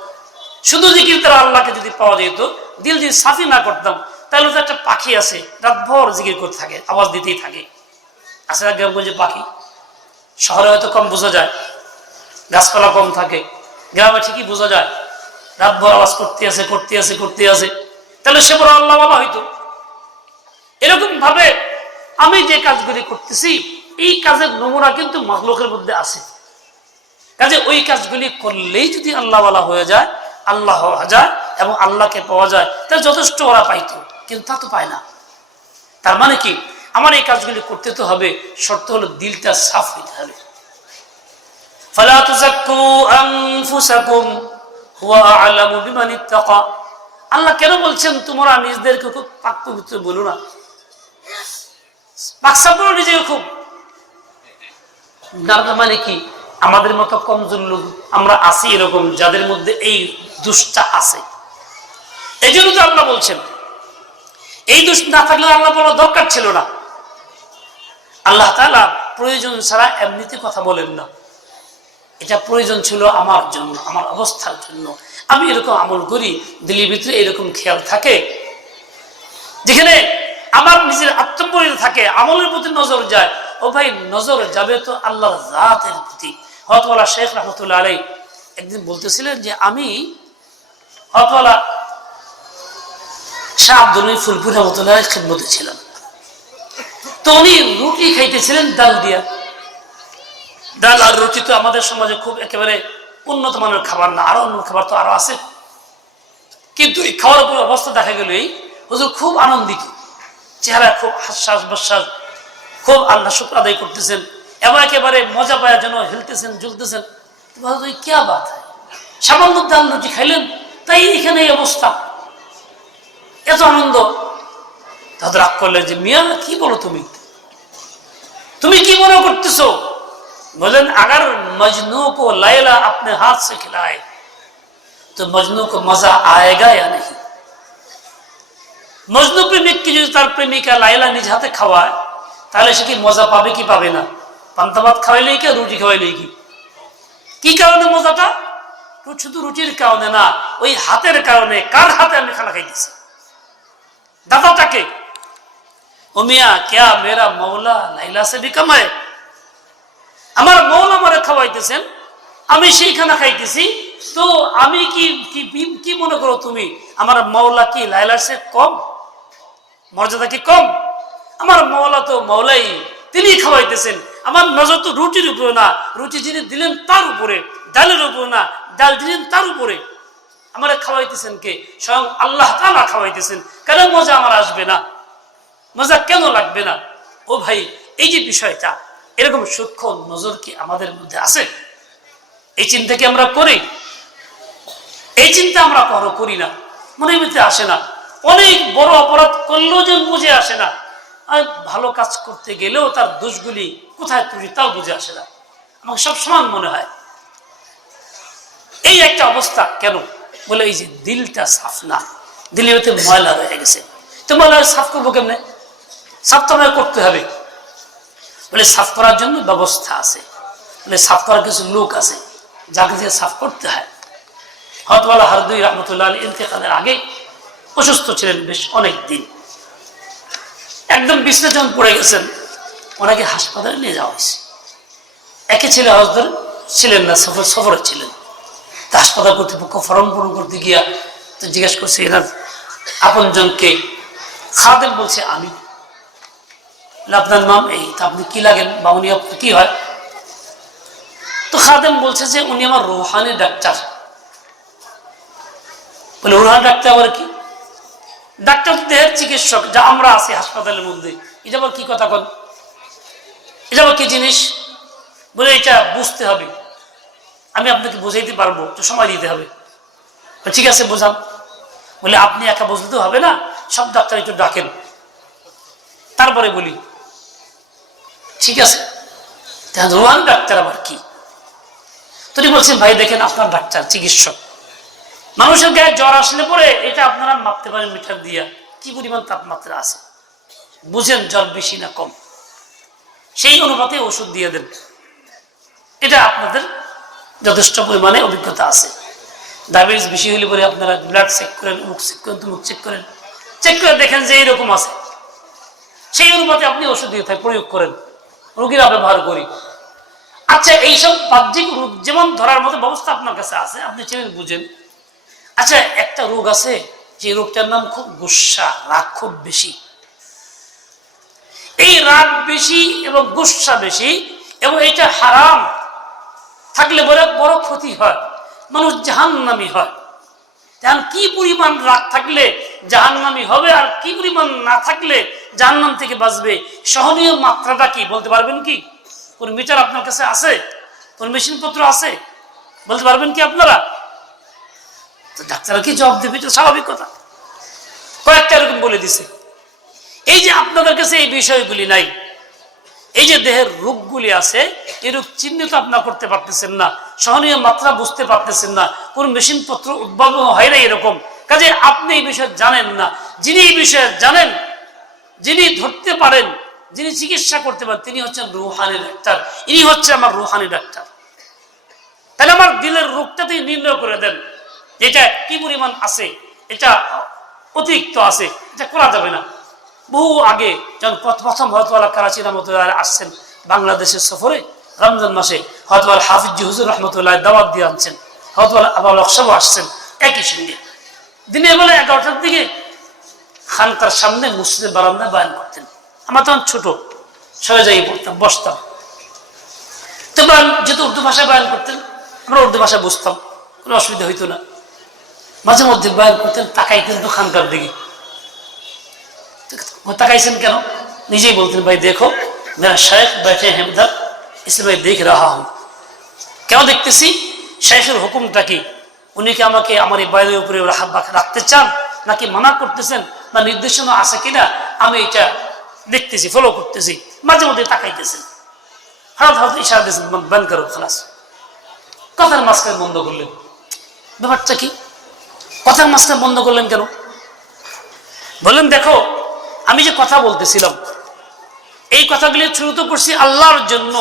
শুধু জিকির দ্বারা আল্লাহকে যদি পাওয়া যেত, দিল যদি সাফি না করতাম, তাহলে তো একটা পাখি আছে রাতভর জিকির করতে থাকে, আওয়াজ দিতেই থাকে। আছে না গ্রামগঞ্জে পাখি? শহরে হয়তো কম বোঝা যায়, গাছপালা কম থাকে, গ্রামে ঠিকই বোঝা যায়, রাতভর আওয়াজ করতে আছে করতে আছে করতে আছে, তাহলে সে বড় আল্লাহ বলা হইতো। এরকম ভাবে আমি যে কাজগুলি করতেছি, এই কাজের নমুনা কিন্তু মাখলুকের মধ্যে আছে। কাজে ওই কাজগুলি করলেই যদি আল্লাহ বলা হয়ে যায়, আল্লাহ হওয়া যায় এবং আল্লাহকে পাওয়া যায়, তাহলে যথেষ্ট ওরা পাইতো, কিন্তু তা তো পায় না। তার মানে কি, আমার এই কাজগুলি করতে তো হবে, শর্ত হলো দিলটা সাফ হইতে হবে। ফালা তুযাক্কু আনফুসাকুম হুয়া আ'লামু বিমান ইত্তাকা। আল্লাহ কেন বলছেন তোমরা নিজেদেরকে খুব পাক পবিত্র বলো না, পাকসাপ বলো নিজেকে খুব। মানে কি আমাদের মতো কমজোর লোক আমরা আছি এরকম যাদের মধ্যে এই দোষটা আছে, এই জন্য তো আল্লাহ বলছেন। এই দোষ না থাকলে আল্লাহ বলার দরকার ছিল না। আল্লাহ তাআলা প্রয়োজন ছাড়া এমনিতে কথা বলেন না, এটা প্রয়োজন ছিল আমার জন্য, আমার অবস্থার জন্য। আমি এরকম আমল করি, দিলের ভিতরে এরকম খেয়াল থাকে, যেখানে আমার নিজের আত্মপরিচয় থাকে, আমলের প্রতি নজর যায়। ও ভাই, নজর যাবে তো আল্লাহর জাতের প্রতি। হযরত শেখ রহমতুল্লাহ আলাইহি একদিন বলতেছিলেন যে আমি হযরত শাহ আব্দুল মুহিত ফুলপুরি রহমতুল্লাহ আলাইহির খিদমতে ছিলাম। তো উনি রুটি খাইতেছিলেন ডাল দিয়া। ডাল আর রুটি তো আমাদের সমাজে খুব একেবারে উন্নত মানের খাবার না, আরো অন্য খাবার তো আরো আছে। কিন্তু এই খাওয়ার পর অবস্থা দেখা গেল এই হুজুর খুব আনন্দিত, চেহারা খুব হাস্যাস বাস্যাস, খুব আল্লাহ শুকর আদায় করতেছেন এবং একেবারে মজা পাওয়ার জন্য হেলতেছেন জ্বলতেছেন। क्या बात है, সামান্য ডাল রুটি খাইলেন তাই এখানে এই অবস্থা, এত আনন্দ। তাদের রাগ করলেন যে মিয়া কি বলো তুমি কি মনে করতেছো? बोलन अगर मजनू को लैला अपने हाथ से खिलाए तो मजनू को मजा आएगा या नहीं? मजनू प्रेमिक की जो तार प्रेमिका लाइला निज हाथे खावाय ताहले से कि मजा पाबे कि पाबे ना? पान्ता भात खावाइले कि रुटी खावाइले কি কারণে মজাটা? শুধু রুটির কারণে না, ওই হাতের কারণে। কার হাতে আমি খানা খাইতেছি? দাদাটাকে। ও মিয়া क्या मेरा मौला लाइला से भी कम है? আমার মৌলা আমারে খাওয়াইতেছেন, আমি সেই খানা খাইতেছি, তো আমি কি মনে করো তুমি আমার মৌলা কি লাইলার সে কম? মর্যাদা কি কম? আমার মৌলা তো মৌলাই, তিনি খাওয়াইতেছেন। আমার নজর তো রুটির উপরে না, রুটি যিনি দিলেন তার উপরে, ডালের উপরে না, ডাল দিলেন তার উপরে। আমারে খাওয়াইতেছেন কে? স্বয়ং আল্লাহ তাআলা খাওয়াইতেছেন। কেন মজা আমার আসবে না? মজা কেন লাগবে না? ও ভাই, এই যে বিষয়টা, এরকম সূক্ষ্ম নজর কি আমাদের মধ্যে আছে? এই চিন্তা কি আমরা করি? এই চিন্তা আমরা করি না, মনের ভিতরে আসে না। অনেক বড় অপরাধ করলেও যে বুঝে আসে না, আর ভালো কাজ করতে গেলেও তার দোষগুলি কোথায় ত্রুটি তাও বুঝে আসে না। আমাকে সব সমান মনে হয়। এই একটা অবস্থা কেন? বলে এই যে দিলটা সাফ না, দিলের ভিতরে ময়লা রয়ে গেছে। তো ময়লা সাফ করবো কেমনে? সাফ তো আমাকে করতে হবে। বলে সাফ করার জন্য ব্যবস্থা আছে, বলে সাফ করার কিছু লোক আছে যাকে দিয়ে সাফ করতে হয়। হযরত হারদুই রহমতুল্লাহ আলাইহি ইন্তেকালের আগে অসুস্থ ছিলেন বেশ অনেক দিন, একদম বিছানায় যখন পড়ে গেছেন, ওনাকে হাসপাতালে নিয়ে যাওয়া হয়েছে। একে ছেলে হজরত ছিলেন না, সফরে ছিলেন। তা হাসপাতাল কর্তৃপক্ষ ফর্ম পূরণ করতে গিয়া তো জিজ্ঞাসা করছে এনার আপন জনকে। খাদেম বলছে আমি। আপনার নাম এই, তা আপনি কি লাগেন বা উনি আপনার কি হয়? তো খাদেম বলছে যে উনি আমার রুহানি ডাক্তার। বলে রুহানি ডাক্তার আবার কি? ডাক্তার দেহের চিকিৎসক, যা আমরা আছি হাসপাতালের মধ্যে, এটা আবার কি কথা কন? এটা আবার কি জিনিস? বলে এটা বুঝতে হবে, আমি আপনাকে বোঝাইতে পারবো, একটু সময় দিতে হবে। ঠিক আছে বোঝান। বলে আপনি একা বুঝতে তো হবে না, সব ডাক্তার একটু ডাকেন, তারপরে বলি। ঠিক আছে, রোহান ডাক্তার আবার কি? তিনি বলছেন ভাই দেখেন, আপনার ডাক্তার চিকিৎসক, মানুষের গায়ে জ্বর আসলে পরে এটা আপনারা মাপতে পারেন মিটার দিয়া কি পরিমাণ তাপমাত্রা আছে, বুঝেন জ্বর বেশি না কম, সেই অনুপাতে ওষুধ দিয়ে দেন। এটা আপনাদের যথেষ্ট পরিমাণে অভিজ্ঞতা আছে। ডায়াবেটিস বেশি হলে পরে আপনারা ব্লাড চেক করেন, মুখ চেক করেন, মুখ চেক করেন, চেক করে দেখেন যে এইরকম আছে, সেই অনুপাতে আপনি ওষুধ দিয়ে প্রয়োগ করেন, রোগীরা ব্যবহার করি। আচ্ছা, এইসব বাহ্যিক রোগ যেমন ধরার মতো ব্যবস্থা আপনার কাছে আছে, আপনি চেনেন বুঝেন। আচ্ছা, একটা রোগ আছে যে রোগটার নাম খুব গুসা, রাগ খুব বেশি। এই রাগ বেশি এবং গুসা বেশি, এবং এটা হারাম থাকলে বড় ক্ষতি হয়, মানুষ জাহান্নামী হয়। এখন কি পরিমাণ রাগ থাকলে জাহান্নামী হবে আর কি পরিমাণ না থাকলে জাহান্নাম থেকে বাঁচবে, সহনীয় মাত্রাটা কি বলতে পারবেন কি? কোন মিটার আপনার কাছে আছে? কোন মেশিন পত্র আছে? বলতে পারবেন কি আপনারা? তো ডাক্তাররা কি জবাব দেবে? এটা স্বাভাবিক কথা। কয়েকটা এরকম বলে দিছে। এই যে আপনাদের কাছে এই বিষয়গুলি নাই, এই যে দেহের রোগগুলি আছে, এই রোগ চিহ্নিত আপনারা করতে পারতেছেন না, সহনীয় মাত্রা বুঝতে পারতেছেন না, কোন মেশিন পত্র উদ্ভাবন হয় না এরকম, কাজে আপনি এই বিষয়ে জানেন না। যিনি এই বিষয়ে জানেন, যিনি ধরতে পারেন, যিনি চিকিৎসা করতে পারেন, তিনি হচ্ছেন রুহানি ডাক্তার। ইনি হচ্ছে আমার রুহানি ডাক্তার। তাহলে আমার দিলের রোগটা তিনি নির্ণয় করে দেন, এটা কি পরিমাণ আছে, এটা অতিরিক্ত আছে, এটা করা যাবে না। বহু আগে যখন প্রথম হযরত কারাচি রহমতুল্লাহ আসছেন বাংলাদেশের সফরে, রমজান মাসে হযরত হাফিজ হুজুর রহমতুল্লাহ দাওয়াত দিয়ে আনছেন, হযরত আবার লক্ষব আসছেন একই সঙ্গে। দিনের বেলা 11টার দিকে খানকার সামনে মসজিদের বারান্দায় বয়ান করতেন। আমরা তখন ছোট, সবাই যাই পড়তাম, বসতাম। তো যেহেতু উর্দু ভাষায় বয়ান করতেন, আমরা উর্দু ভাষায় বুঝতাম, কোনো অসুবিধা হইতো না। মাঝে মধ্যে বয়ান করতেন, তাকাইতেন তো খানকার দিকে। তাকাইছেন কেন? নিজেই বলতেন, ভাই দেখো মেরা শেখ बैठे हैं उधर, इसलिए मैं देख रहा हूं। কেন দেখতেছি? শেখের হুকুমটা কি? উনি কি আমাকে আমার এই বাইরের উপরে রাখতে চান, নাকি মানা করতেছেন, না নির্দেশনা আছে কিনা, আমি এটা দেখতেছি, ফলো করতেছি। মাঝে মধ্যে তাকাইতেছেন, হঠাৎ হঠাৎ ইশারা দিয়েছেন, বন্ধ করো, খালাস। কথার মাঝখানে বন্ধ করলেন, ব্যাপারটা কি? কথার মাঝখানে বন্ধ করলেন কেন? বললেন, দেখো আমি যে কথা বলতেছিলাম, এই কথাগুলি শুরু তো করছি আল্লাহর জন্য,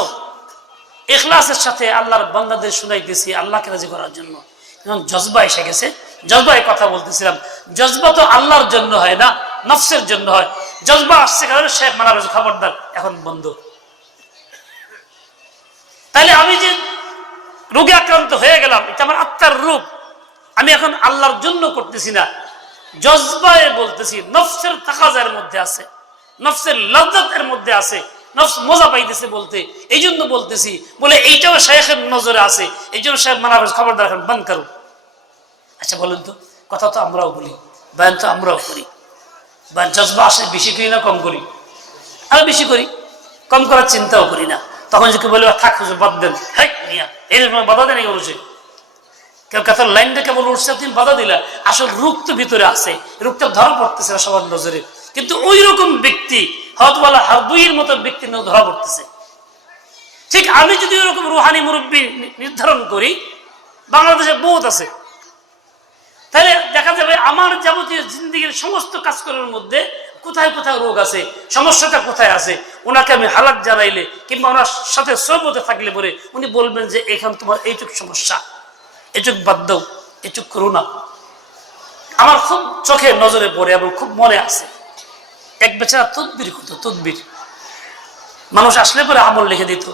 ইখলাসের সাথে আল্লাহর বান্দাদের শুনাইতেছি, আল্লাহকে রাজি করার জন্য। যখন জজবা এসে গেছে, জজবায় কথা বলতেছিলাম। জজবা তো আল্লাহর জন্য হয় না, নফসের জন্য হয়। জজবা আসছে কারণে শেখ মানা রয়েছে, খবরদার এখন বন্ধ। তাহলে আমি যে রোগে আক্রান্ত হয়ে গেলাম, এটা আমার আত্মার রোগ, আমি এখন আল্লাহর জন্য করতেছি না, জজবায় বলতেছি, নফসের তাকাজার মধ্যে আছে, নফসের লজ্জাতের মধ্যে আছে, নফস মজা পাইতেছে বলতে, এই জন্য বলতেছি। বলে এইটাও শেখের নজরে আছে, এই জন্য শেখ মানা রয়েছে, খবরদার এখন বন্ধ করো। আচ্ছা বলেন তো, কথা তো আমরাও বলি, বয়ান তো আমরাও করি, বয়ান জজবা আসে বেশি করি না কম করি? আমি বেশি করি, কম করার চিন্তাও করি না। তখন যে বলে থাক হুজুর বাদ দেন, হ্যাঁ নিয়া এই বাধা দেন, এই বলছে কেউ কথার লাইনটা কেবল উঠছে, তুমি বাধা দিলা, আসল রোগ তো ভিতরে আছে, রোগটা ধরা পড়তেছে না সবার নজরে। কিন্তু ওই রকম ব্যক্তি হযরত হারদুইয়ের মতো ব্যক্তি ধরা পড়তেছে। ঠিক আমি যদি ওরকম রুহানি মুরব্বী নির্ধারণ করি, বাংলাদেশে বহুত আছে, তাহলে দেখা যাবে আমার যাবতীয় জিন্দেগির সমস্ত কাজকর্মের মধ্যে কোথায় কোথায় রোগ আছে, সমস্যাটা কোথায় আছে, ওনাকে আমি হালাত জানাইলে কিংবা ওনার সাথে সহবতে থাকলে পরে উনি বলবেন যে এখানে তোমার এইটুক সমস্যা, এটুক বাদ দাও, এটুক করো না। আমার খুব চোখে নজরে পড়ে এবং খুব মনে আছে, এক বেচারা তদবির করতো, তদবির। মানুষ আসলে পরে আমল লিখে দিত,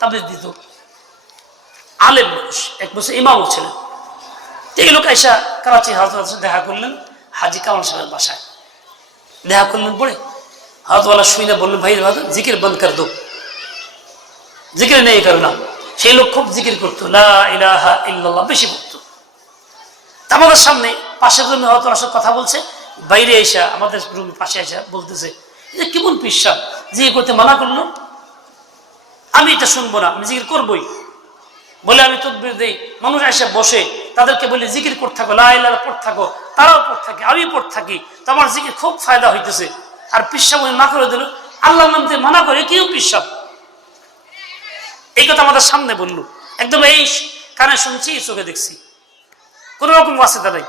তাবিজ দিত। আলেম মানুষ, এক বছর ইমামও ছিলেন। এই লোক আইসা করাচি হযরত দেখা করলেন হাজী কামাল সাহেবের বাসায়। দেখা করলেন পরে হযরত শুই না বললেন, ভাই জিকির বন্ধ কর দো, জিকির নেই করো না। সেই লোক খুব জিকির করতো, লা ইলাহা ইল্লাল্লাহ বেশি পড়তো। আমাদের সামনে পাশের রুমে হয়তো আসলে কথা বলছে, বাইরে এসে আমাদের রুমের পাশে এসে বলতেছে, যে কেমন পিসা জিকির করতে মানা করলো, আমি এটা শুনবো না, আমি জিকির করবোই। বলে আমি তদবির দেই, মানুষ এসে বসে, তাদেরকে বলি জিকির করতে থাকো, লা ইলাহা পড়তে থাকো, তারাও পড়তে থাকে, আমি পড়তে থাকি, তো আমার জিকির খুব ফায়দা হইতেছে। আর পিসাব না করে দিল, আল্লাহর নাম দিয়ে মানা করে কেউ পিসাব। এই কথা আমাদের সামনে বললো, একদম এই কানে শুনছি, চোখে দেখছি, কোন রকম ওয়াসিতা নাই।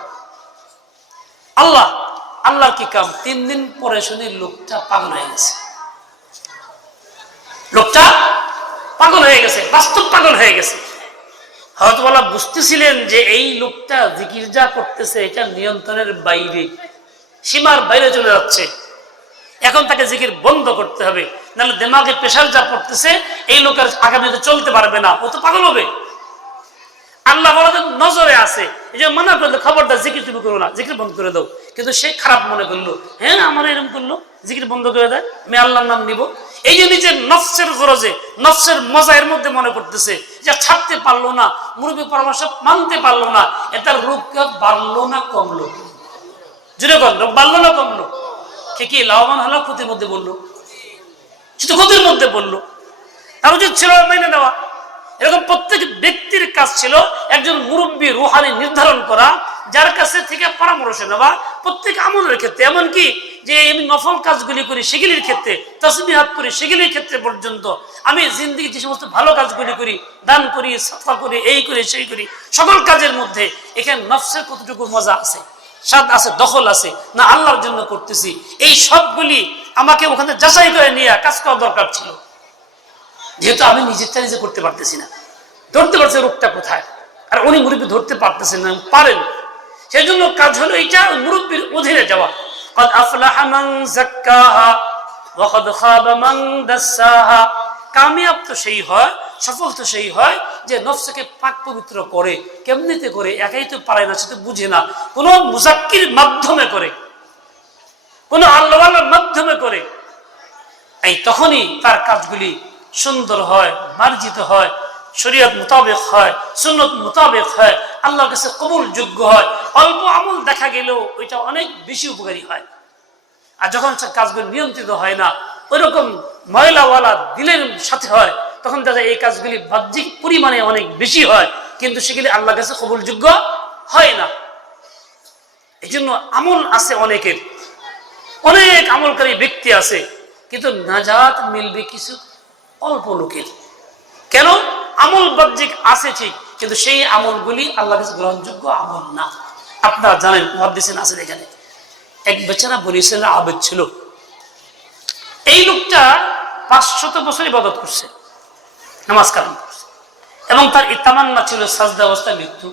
আল্লাহর কি কাম, 3 দিন পরে শুনি লোকটা পাগল হয়ে গেছে। লোকটা পাগল হয়ে গেছে, বাস্তব পাগল হয়ে গেছে। হযরত বুঝতেছিলেন যে এই লোকটা জিকির যা করতেছে এটা নিয়ন্ত্রণের বাইরে, সীমার বাইরে চলে যাচ্ছে। এখন তাকে জিকির বন্ধ করতে হবে, নাহলে দিমাগে প্রেশার যা পড়তেছে এই লোকের আগামীতে চলতে পারবে না, ও তো পাগল হবে। আল্লাহ বলেন নজরে আছে, এই যে মানা করলো, খবরদার জিকির তুমি করো না, জিকির বন্ধ করে দাও। কিন্তু সে খারাপ মনে করলো, হ্যাঁ আমার এরকম করলো, জিকির বন্ধ করে দেয়, আমি আল্লাহর নাম নিব। এই যে নিজের নফসের গরজে, নফসের মজা এর মধ্যে মনে করতেছে, যে ছাড়তে পারলো না, মুরব্বী পরামর্শ মানতে পারলো না, এটার রোগ বাড়লো না কমলো? জুড়ে কম রোগ বাড়লো না কমলো? কি লাভবান হলো, ক্ষতির মধ্যে বললো, শুধু ক্ষতির মধ্যে বললো। তার উচিত ছিল মেনে নেওয়া। এরকম প্রত্যেক ব্যক্তির কাজ ছিল একজন মুরব্বী রুহানি নির্ধারণ করা, যার কাছে থেকে পরামর্শ নেওয়া প্রত্যেক আমলের ক্ষেত্রে, এমনকি যে আমি নফল কাজগুলি করি সেগুলির ক্ষেত্রে, তাসবিহাত করি সেগুলির ক্ষেত্রে পর্যন্ত, আমি জিন্দেগি যে সমস্ত ভালো কাজগুলি করি, দান করি, সাফা করি, এই করি সেই করি, সকল কাজের মধ্যে এখানে নফসের কতটুকু মজা আছে, স্বাদ আছে, দখল আছে না আল্লাহর জন্য করতেছি, এই সবগুলি আমাকে ওখানে যাচাই করে নিয়ে কাজ করা দরকার ছিল। যেহেতু আমি নিজেরটা নিজে করতে পারতেছি না, ধরতে পারছে রোগটা কোথায়, আর উনি মুরব্বী ধরতে পারতেছেন না, পারেন, সেই জন্য কাজ হলো এইটা মুরব্বীর অধীনে যাওয়া। قد أفلح من زكاها وقد خاب من دساها। কামিয়াব তো সেই হয়, সফল তো সেই হয় যে নফসকে পাক পবিত্র করে। কেমনিতে করে? একাই তো পারে না, সে তো বুঝে না, কোন মুজাক্কির মাধ্যমে করে, কোন আল্লাহর মাধ্যমে করে। এই তখনই তার কাজগুলি সুন্দর হয়, মার্জিত হয়, শরীয়ত মোতাবেক হয়, সুন্নত মোতাবেক হয়, আল্লাহর কাছে কবুল যোগ্য হয়। অল্প আমল দেখা গেলেও ওইটা অনেক বেশি উপকারী হয়। আর যখন কাজগুলো নিয়ন্ত্রিত হয় না, ওইরকম ময়লাওয়ালা দিলের সাথে হয়, তখন দেখা যায় এই কাজগুলি বাহ্যিক পরিমাণে অনেক বেশি হয়, কিন্তু সেগুলি আল্লাহর কাছে কবুল যোগ্য হয় না। এই জন্য আমল আছে অনেকের, অনেক আমলকারী ব্যক্তি আছে, কিন্তু নাজাত মিলবে কিছু অল্প লোকের। কেন? আমল বাহ্যিক আছে ঠিক, কিন্তু সেই আমলগুলি আল্লাহর কাছে গ্রহণযোগ্য আমল না। আপনারা জানেন, মুহাদ্দিসিন আছেন এখানে, এক বেচারা বনী ইসরাঈলের আবেদ ছিল। এই লোকটা 500 বছর ইবাদত করছে, নামাজ কালাম করছে, এবং তার তামান্না ছিল সাজদা অবস্থায় মৃত্যু।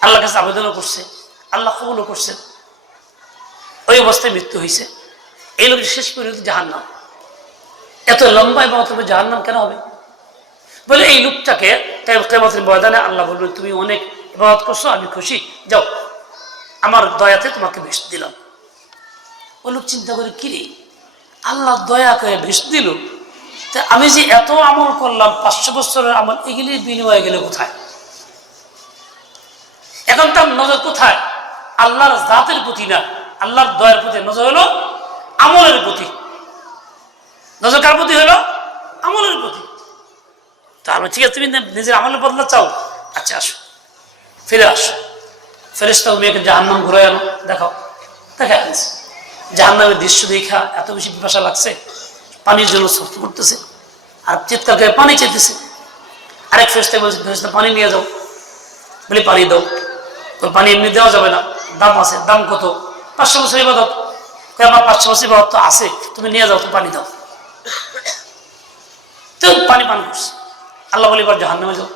আল্লাহর কাছে আবেদনও করছে, আল্লাহ কবুলও করছেন, ওই অবস্থায় মৃত্যু হয়েছে। এই লোক শেষ পর্যন্ত জাহান্নাম। এত লম্বা ইবাদত জাহান্নাম কেন হবে? বলে এই লোকটাকে কিয়ামতের ময়দানে আল্লাহ বলবে, তুমি অনেক ইবাদত করছো, আমি খুশি, যাও, আমার দয়াতে তোমাকে বেশ দিলাম। ওই লোক চিন্তা করে, কি রে, আল্লাহ দয়া করে বেশ দিল, তা আমি যে এত আমল করলাম, 500 বছরের আমল, এগুলির বিনিময়ে গেলে কোথায়? এখন তার নজর কোথায়? আল্লাহর জাতের প্রতি না, আল্লাহর দয়ার প্রতি নজর হলো আমলের প্রতি। নজর কার প্রতি হলো? আমলের প্রতি। তাহলে ঠিক আছে, তুমি নিজের আমলের বদলা চাও, আচ্ছা আসো, ফিরে আসো, ফেরেশতা মেয়েকে জাহান্নাম ঘুরে আনো, দেখাও, দেখা যাচ্ছে জাহান্নামের দৃশ্য দেখা এত বেশি পিপাসা লাগছে, পানির জন্য ছটফট করতেছে, আর চিৎকার করে পানি চাইতেছে। আরেক ফেরেশতা বলছে, ফেরেশতা পানি নিয়ে যাও, বলে পানি দাও। তো পানি এমনি দেওয়া যাবে না, দাম আছে। দাম কত? 500 বছর ইবাদত। আমার 500 বছর ইবাদত তো আছে, তুমি নিয়ে যাও, তো পানি দাও। তো পানি পান করছে। আল্লাহ বলে, এবার জাহান্নামে যাও।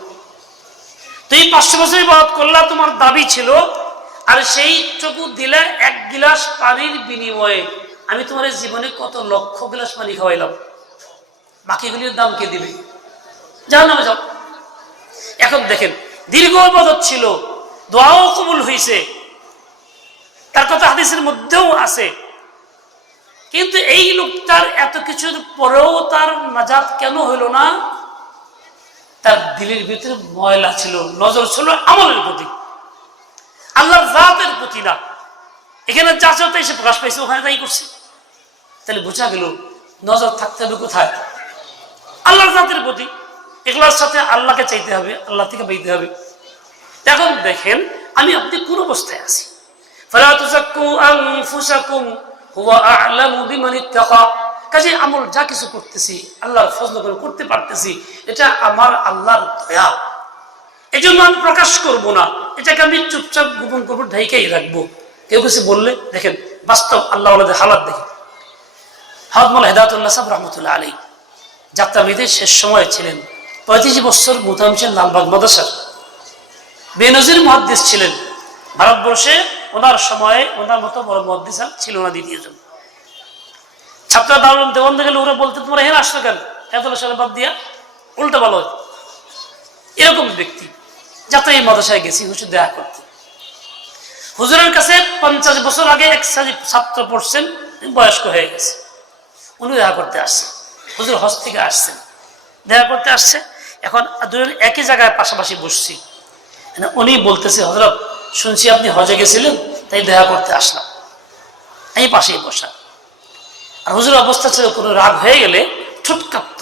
তুই 500 বছর ইবাদত করলা, তোমার দাবি ছিল, আর সেই চকু দিলে 1 গিলাস পানির বিনিময়ে আমি তোমার জীবনে কত লক্ষ গিলাস পানি খাওয়াইলাম, বাকিগুলির দাম কে দিবে? জাহান্নামে যাও। এখন দেখেন, দীর্ঘ ইবাদত ছিল, দোয়াও কবুল হয়েছে, তার কথা হাদিসের মধ্যেও আছে, কিন্তু এই লোকটার এত কিছুর পরেও তার নাজাত কেন হইল না? তার দিলের ভিতরে ময়লা ছিল, নজর ছিল আমলের প্রতি, আল্লাহর জাতের প্রতি না। এখানে যা চাইতে এসে প্রকাশ পাইছে, ওখানে তাই করছে। তাহলে বোঝা গেল নজর থাকতে হবে কোথায়? আল্লাহর জাতের প্রতি। ইখলাসের সাথে আল্লাহকে চাইতে হবে, আল্লাহ থেকে পাইতে হবে। এখন দেখেন, আমি আপনি কোন অবস্থায় আছি। ফালা তুযাক্কু আনফুসাকুম হুয়া আ'লামু বিমান ইত্তাকা। কাজে আমল যা কিছু করতেছি আল্লাহর ফজল করে করতে পারতেছি, এটা আমার আল্লাহর দয়া। এই জন্য আমি প্রকাশ করব না, এটাকে আমি চুপচাপ গোপন করবো, ঢাইকাই রাখবো। কেউ কিছু বললে দেখেন বাস্তব আল্লাহ ওয়ালাদের হালাত দেখেন। হযরত মাওলানা হিদায়াতুল্লাহ সাহেব রাহমাতুল্লাহ আলাইহি যাত্রাবিদের শেষ সময় ছিলেন, 35 বছর মুতামিম ছিলেন লালবাগ মাদ্রাসার, বেনজির মুহাদ্দিস ছিলেন। ভারতবর্ষে ওনার সময়ে ওনার মতো বড় মুহাদ্দিস ছিল না দ্বিতীয় জন। ছাত্ররা দারুল দেওয়ান গেলে ওরা বলতে, তোমরা এখানে আসছো কেন, এতগুলো সালে বাদ দিয়া উল্টা ভালো হতো। এরকম ব্যক্তি যাতে এই মাদ্রাসায় গেছি হুজুর দেখা করতে। হুজুরের কাছে 50 বছর আগে এক ছাত্র পড়ছেন, বয়স্ক হয়ে গেছে, উনি দেখা করতে আসছেন। হুজুর হজ থেকে আসছেন, দেখা করতে আসছে। এখন দুজন একই জায়গায় পাশাপাশি বসছি। উনি বলতেছে, হযরত শুনছি আপনি হজে গেছিলেন, তাই দেখা করতে আসলাম। এই পাশেই বসা। আর হুজুর অবস্থা ছিল, কোনো রাগ হয়ে গেলে ঠোঁট কাঁপত,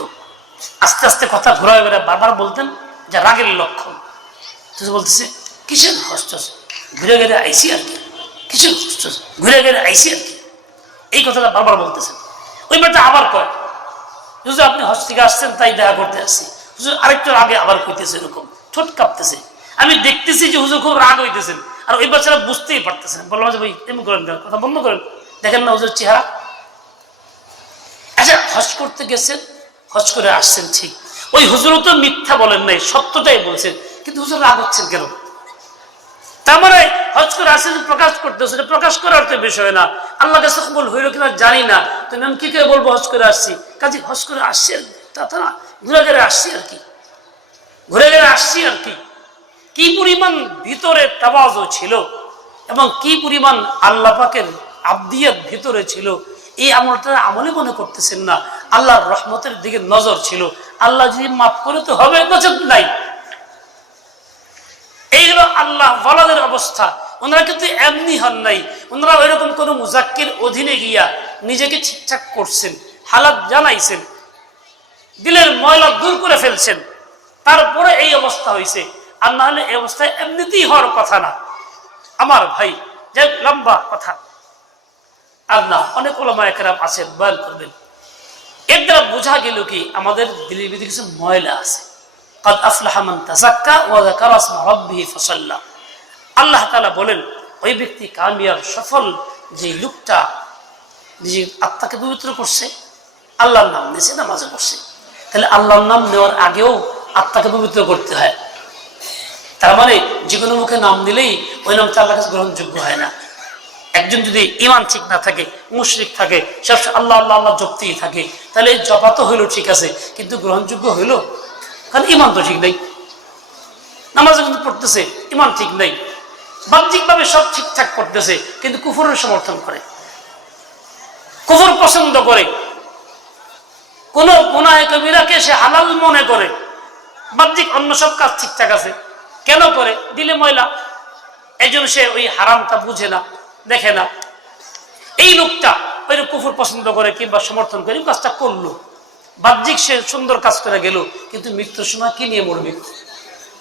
আস্তে আস্তে কথা ঘোরা বেড়া বারবার বলতেন, যা রাগের লক্ষণ। বলতেছে, কিসের হজ? ঘুরে ঘুরে আইসি আর কি, কিছু ঘুরে ঘুরে আইসি আর কি, এই কথাটা বারবার বলতেছেন। ওই মেয়েটা আবার কয়, হুজুর আপনি হজ থেকে আসছেন তাই দেখা করতে আসছি। হুজুর আরেকটু আগে আবার কইতেছে, এরকম ঠোঁট কাঁপতেছে। আমি দেখতেছি যে হুজুর খুব রাগ হইতেছেন, আর ওই বাচ্চারা বুঝতেই পারতেছেন। বললাম যে ভাই এমন করেন, কথা বন্ধ করেন, দেখেন না হুজুর চেহারা। আচ্ছা হজ করতে গেছেন, হজ করে আসছেন ঠিক, ওই হুজুরও তো মিথ্যা বলেন নাই, সত্যটাই বলছেন, কিন্তু হুজুর রাগ হচ্ছেন কেন? তার মানে হজ করে আসছেন প্রকাশ করতেছে, প্রকাশ করার তো বিষয় না। আল্লাহ কাছে কবুল হইল কিনা জানি না, তো আমি কি করে বলবো হজ করে আসছি? কাজে হজ করে আসছি আর তা না, ঘুরে ঘুরে আসছি আর কি, ঘুরে ঘুরে আসছি আর কি। কি পরিমাণ ভিতরে তাওয়াজু ছিল এবং কি পরিমাণ আল্লাহ পাকের আবদিয়াত ভিতরে ছিল, এই আমলটা আমলে মনে করতেছেন না। আল্লাহর রহমতের দিকে নজর ছিল, আল্লাহ যদি মাফ করে তো হবে, নজর নাই। এই হলো আল্লাহ ওয়ালাদের অবস্থা। ওনারা কিন্তু এমনি হন নাই, ওনারা ওইরকম কোন মুজাক্কির অধীনে গিয়া নিজেকে ঠিকঠাক করছেন, হালাত জানাইছেন, দিলের ময়লা দূর করে ফেলছেন, তারপরে এই অবস্থা হয়েছে। আর না হলে এই অবস্থায় এমনিতেই হওয়ার কথা না। আমার ভাই যে লম্বা কথা আর না, অনেক ওলামায়ে কেরাম আছেন বয়ান করবেন। এর দ্বারা বোঝা গেল কি আমাদের দিলের ভিতরে কিছু ময়লা আছে। قد أفلح من تزكى وذكر اسم ربه فصلى। আল্লাহ তাআলা বলেন ওই ব্যক্তি কামিয়াব, সফল, যে লোকটা নিজের আত্মাকে পবিত্র করছে, আল্লাহর নাম নিয়েছে, নামাজে পড়ছে। তাহলে আল্লাহর নাম নেওয়ার আগেও আত্মাকে পবিত্র করতে হয়। তার মানে যে কোনো মুখে নাম দিলেই ওই নামটা আল্লাহর কাছে গ্রহণযোগ্য হয় না। একজন যদি ইমান ঠিক না থাকে, মুশরিক থাকে, সবসময় আল্লাহ আল্লাহ আল্লাহ জপতেই থাকে, তাহলে জপা তো হইলো ঠিক আছে, কিন্তু গ্রহণযোগ্য হইলো? কারণ ইমান তো ঠিক নেই। নামাজ কিন্তু পড়তেছে, ইমান ঠিক নেই। বাহ্যিকভাবে সব ঠিকঠাক করতেছে, কিন্তু কুফরের সমর্থন করে, কুফর পছন্দ করে, কোন গুনাহে কবিরাকে সে হালাল মনে করে। বাহ্যিক অন্য সব কাজ ঠিকঠাক আছে, কেন করে? দিলে ময়লা, এই জন্য সে ওই হারামটা বুঝে না, দেখে না। এই লোকটা ওই কুফর পছন্দ করে কিংবা সমর্থন করে, কাজটা করলো, বাহ্যিক সে সুন্দর কাজ করে গেল, কিন্তু মৃত্যুর সময় কি নিয়ে মরবে?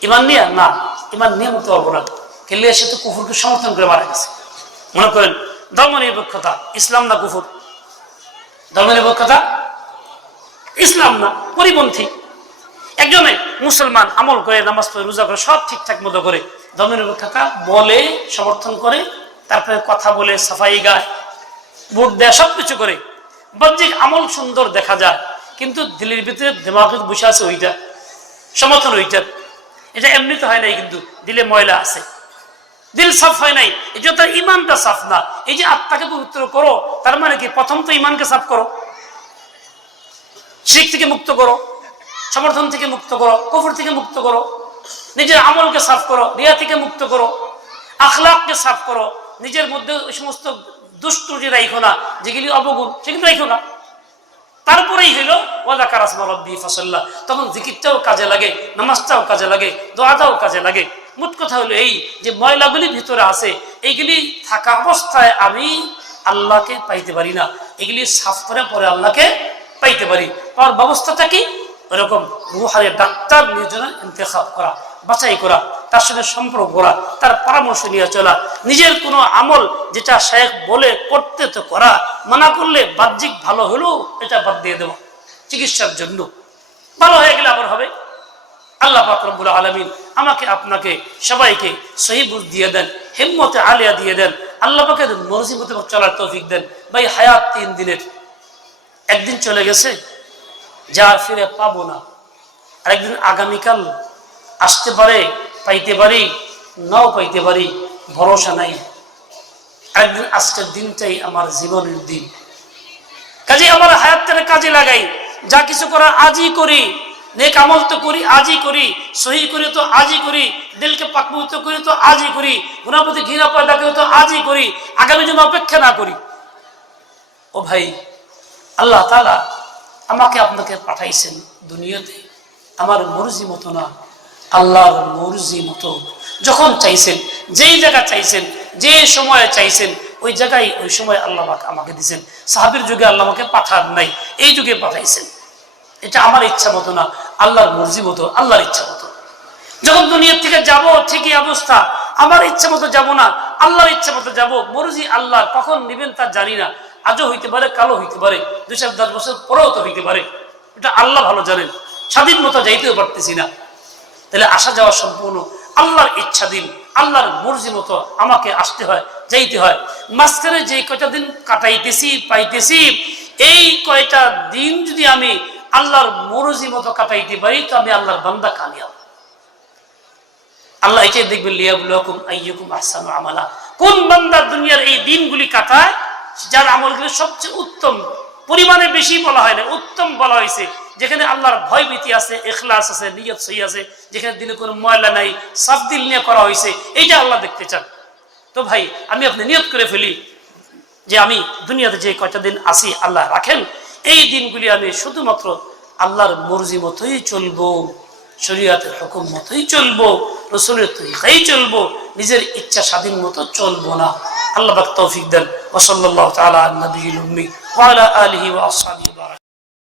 ইমান নিয়ে না, ইমান নিয়ে মরতে পারবো না। খেলে সে তো কুফরকে সমর্থন করে মারা গেছে। মনে করেন ধর্মনিরপেক্ষতা ইসলাম না কুফর? ধর্মনিরপেক্ষতা ইসলাম না, পরিপন্থী। একজনে মুসলমান আমল করে, নামাজ পড়ে, রোজা করে, সব ঠিকঠাক মতো করে, ধর্মনিরপেক্ষতা বলে, সমর্থন করে, তারপরে কথা বলে, সাফাই গায়, ভোট দেয়, সবকিছু করে, বাহ্যিক আমল সুন্দর দেখা যায়, কিন্তু দিলের ভিতরে দিমাগে বসে আছে ওইটা, সমর্থন ওইটা। এটা এমনিতে হয় নাই, কিন্তু দিলে ময়লা আছে, দিল সাফ হয় নাই, এই জন্য তার ইমানটা সাফ না। এই যে আত্মাকে পবিত্র করো, তার মানে কি? প্রথম তো ইমানকে সাফ করো, শিরক থেকে মুক্ত করো, সমর্থন থেকে মুক্ত করো, কুফর থেকে মুক্ত করো, নিজের আমলকে সাফ করো, রিয়া থেকে মুক্ত করো, আখলাককে সাফ করো, নিজের মধ্যে ওই সমস্ত দুষ্টুটি রাখো না, যেগুলি অবগুণ সেগুলি রাখো না। তারপরেই হইল ওয়াযাকারা ইসমা রাব্বিহি ফাসাল্লা, তখন জিকিরটাও কাজে লাগে, নামাজটাও কাজে লাগে, দোয়াটাও কাজে লাগে। মোট কথা হলো এই যে ময়লাগুলি ভিতরে আছে, এইগুলি থাকা অবস্থায় আমি আল্লাহকে পাইতে পারি না, এগুলি সাফ করে পরে আল্লাহকে পাইতে পারি। পাওয়ার ব্যবস্থাটা কি? ওরকম রুহানের ডাক্তার নিয়োজনে ইন্তেখাব করা, বাছাই করা, তার সঙ্গে সম্পর্ক করা, তার পরামর্শ নিয়ে চলা। নিজের কোনো আমল যেটা শেখ বলে করতে তো করা, মানা করলে বাহ্যিক ভালো হলেও এটা বাদ দিয়ে দেওয়া, চিকিৎসার জন্য। ভালো হয়ে গেলে আবার হবে। আল্লাহ পাক রব্বুল আলামিন আমাকে আপনাকে সবাইকে সহিহ বুঝ দিয়ে দেন, হিম্মতে আলিয়া দিয়ে দেন, আল্লাহ পাকের মর্জি মতো চলার তৌফিক দেন। ভাই হায়াত 3 দিনের, একদিন চলে গেছে, যা ফিরে পাবো না। আরেকদিন আগামীকাল আসতে পারে, পাইতে পারি, নাও পাইতে পারি, ভরসা নাই। আরেকদিন আজকের দিনটাই আমার জীবনের দিন। কাজে আমার হায়াতটাকে কাজে লাগাই, যা কিছু করার আজই করি, নেক আমল তো করি আজই করি, সহি করি তো আজই করি, দিলকে পাকপবিত্র করি তো আজই করি, গুনাহ প্রতি ঘৃণা পয়দা করি তো আজই করি, আগামী জন্য অপেক্ষা না করি। ও ভাই, আল্লাহ তাআলা আমাকে আপনাকে পাঠাইছেন দুনিয়াতে আমার মর্জি মতো না, আল্লাহর মর্জি মতো। যখন চাইছেন, যেই জায়গা চাইছেন, যে সময়ে চাইছেন, ওই জায়গায় ওই সময় আল্লাহ আমাকে দিয়েছেন। সাহাবীর যুগে আল্লাহ আমাকে পাঠান নাই, এই যুগে পাঠাইছেন। এটা আমার ইচ্ছা মতো না, আল্লাহর মর্জি মতো, আল্লাহর ইচ্ছা মতো। যখন দুনিয়ার থেকে যাব ঠিকই অবস্থা, আমার ইচ্ছা মতো যাবো না, আল্লাহর ইচ্ছা মতো যাবো। মর্জি আল্লাহ, কখন নিবেন তা জানি না। আজও হইতে পারে, কালো হইতে পারে, 2-10 বছর পরেও তো হইতে পারে। এটা আল্লাহ ভালো জানেন। স্বাধীন মতো যাইতেও পারতেছি না। তাহলে আসা যাওয়া সম্পূর্ণ আল্লাহর ইচ্ছাধীন, আল্লাহর মর্জি মতো আমাকে আসতে হয়, যাইতে হয়। মাঝখানে যে কয়টা দিন কাটাইতেছি, পাইতেছি, এই কয়টা দিন যদি আমি আল্লাহর মর্জি মতো কাটাইতে পারি, তো আমি আল্লাহর বান্দা, কামিয়াব। আল্লাহ এটাই দেখবেন, লিয়াবলুয়াকুম আইয়ুকুম আহসানু আমালা। কোন বান্দা দুনিয়ার এই দিনগুলি কাটায়, যার আমলগুলো সবচেয়ে উত্তম, পরিমাণে বেশি বলা হয় না, উত্তম বলা হয়েছে, যেখানে আল্লাহর ভয় ভীতি আছে, ইখলাস আছে, নিয়ত সহি আছে, যেখানে দিলে কোনো ময়লা নাই, সাফ দিল নিয়ে করা হয়েছে, এইটা আল্লাহ দেখতে চান। তো ভাই, আমি আপনি নিয়ত করে ফেলি যে আমি দুনিয়াতে যে কয়টা দিন আসি, আল্লাহ রাখেন, এই দিনগুলি আমি শুধুমাত্র আল্লাহর মর্জি মতোই চলবো, শরীয়তের হুকুম মতোই চলবো, রাসূলের তরিকায় চলবো, নিজের ইচ্ছা স্বাধীন মতো চলবো না। আল্লাহ পাক তৌফিক দেন। ওয়া সাল্লাল্লাহু তাআলা আলা নবিয়িল উম্মি ওয়া আলা আলিহি ওয়া আসহাবিহি।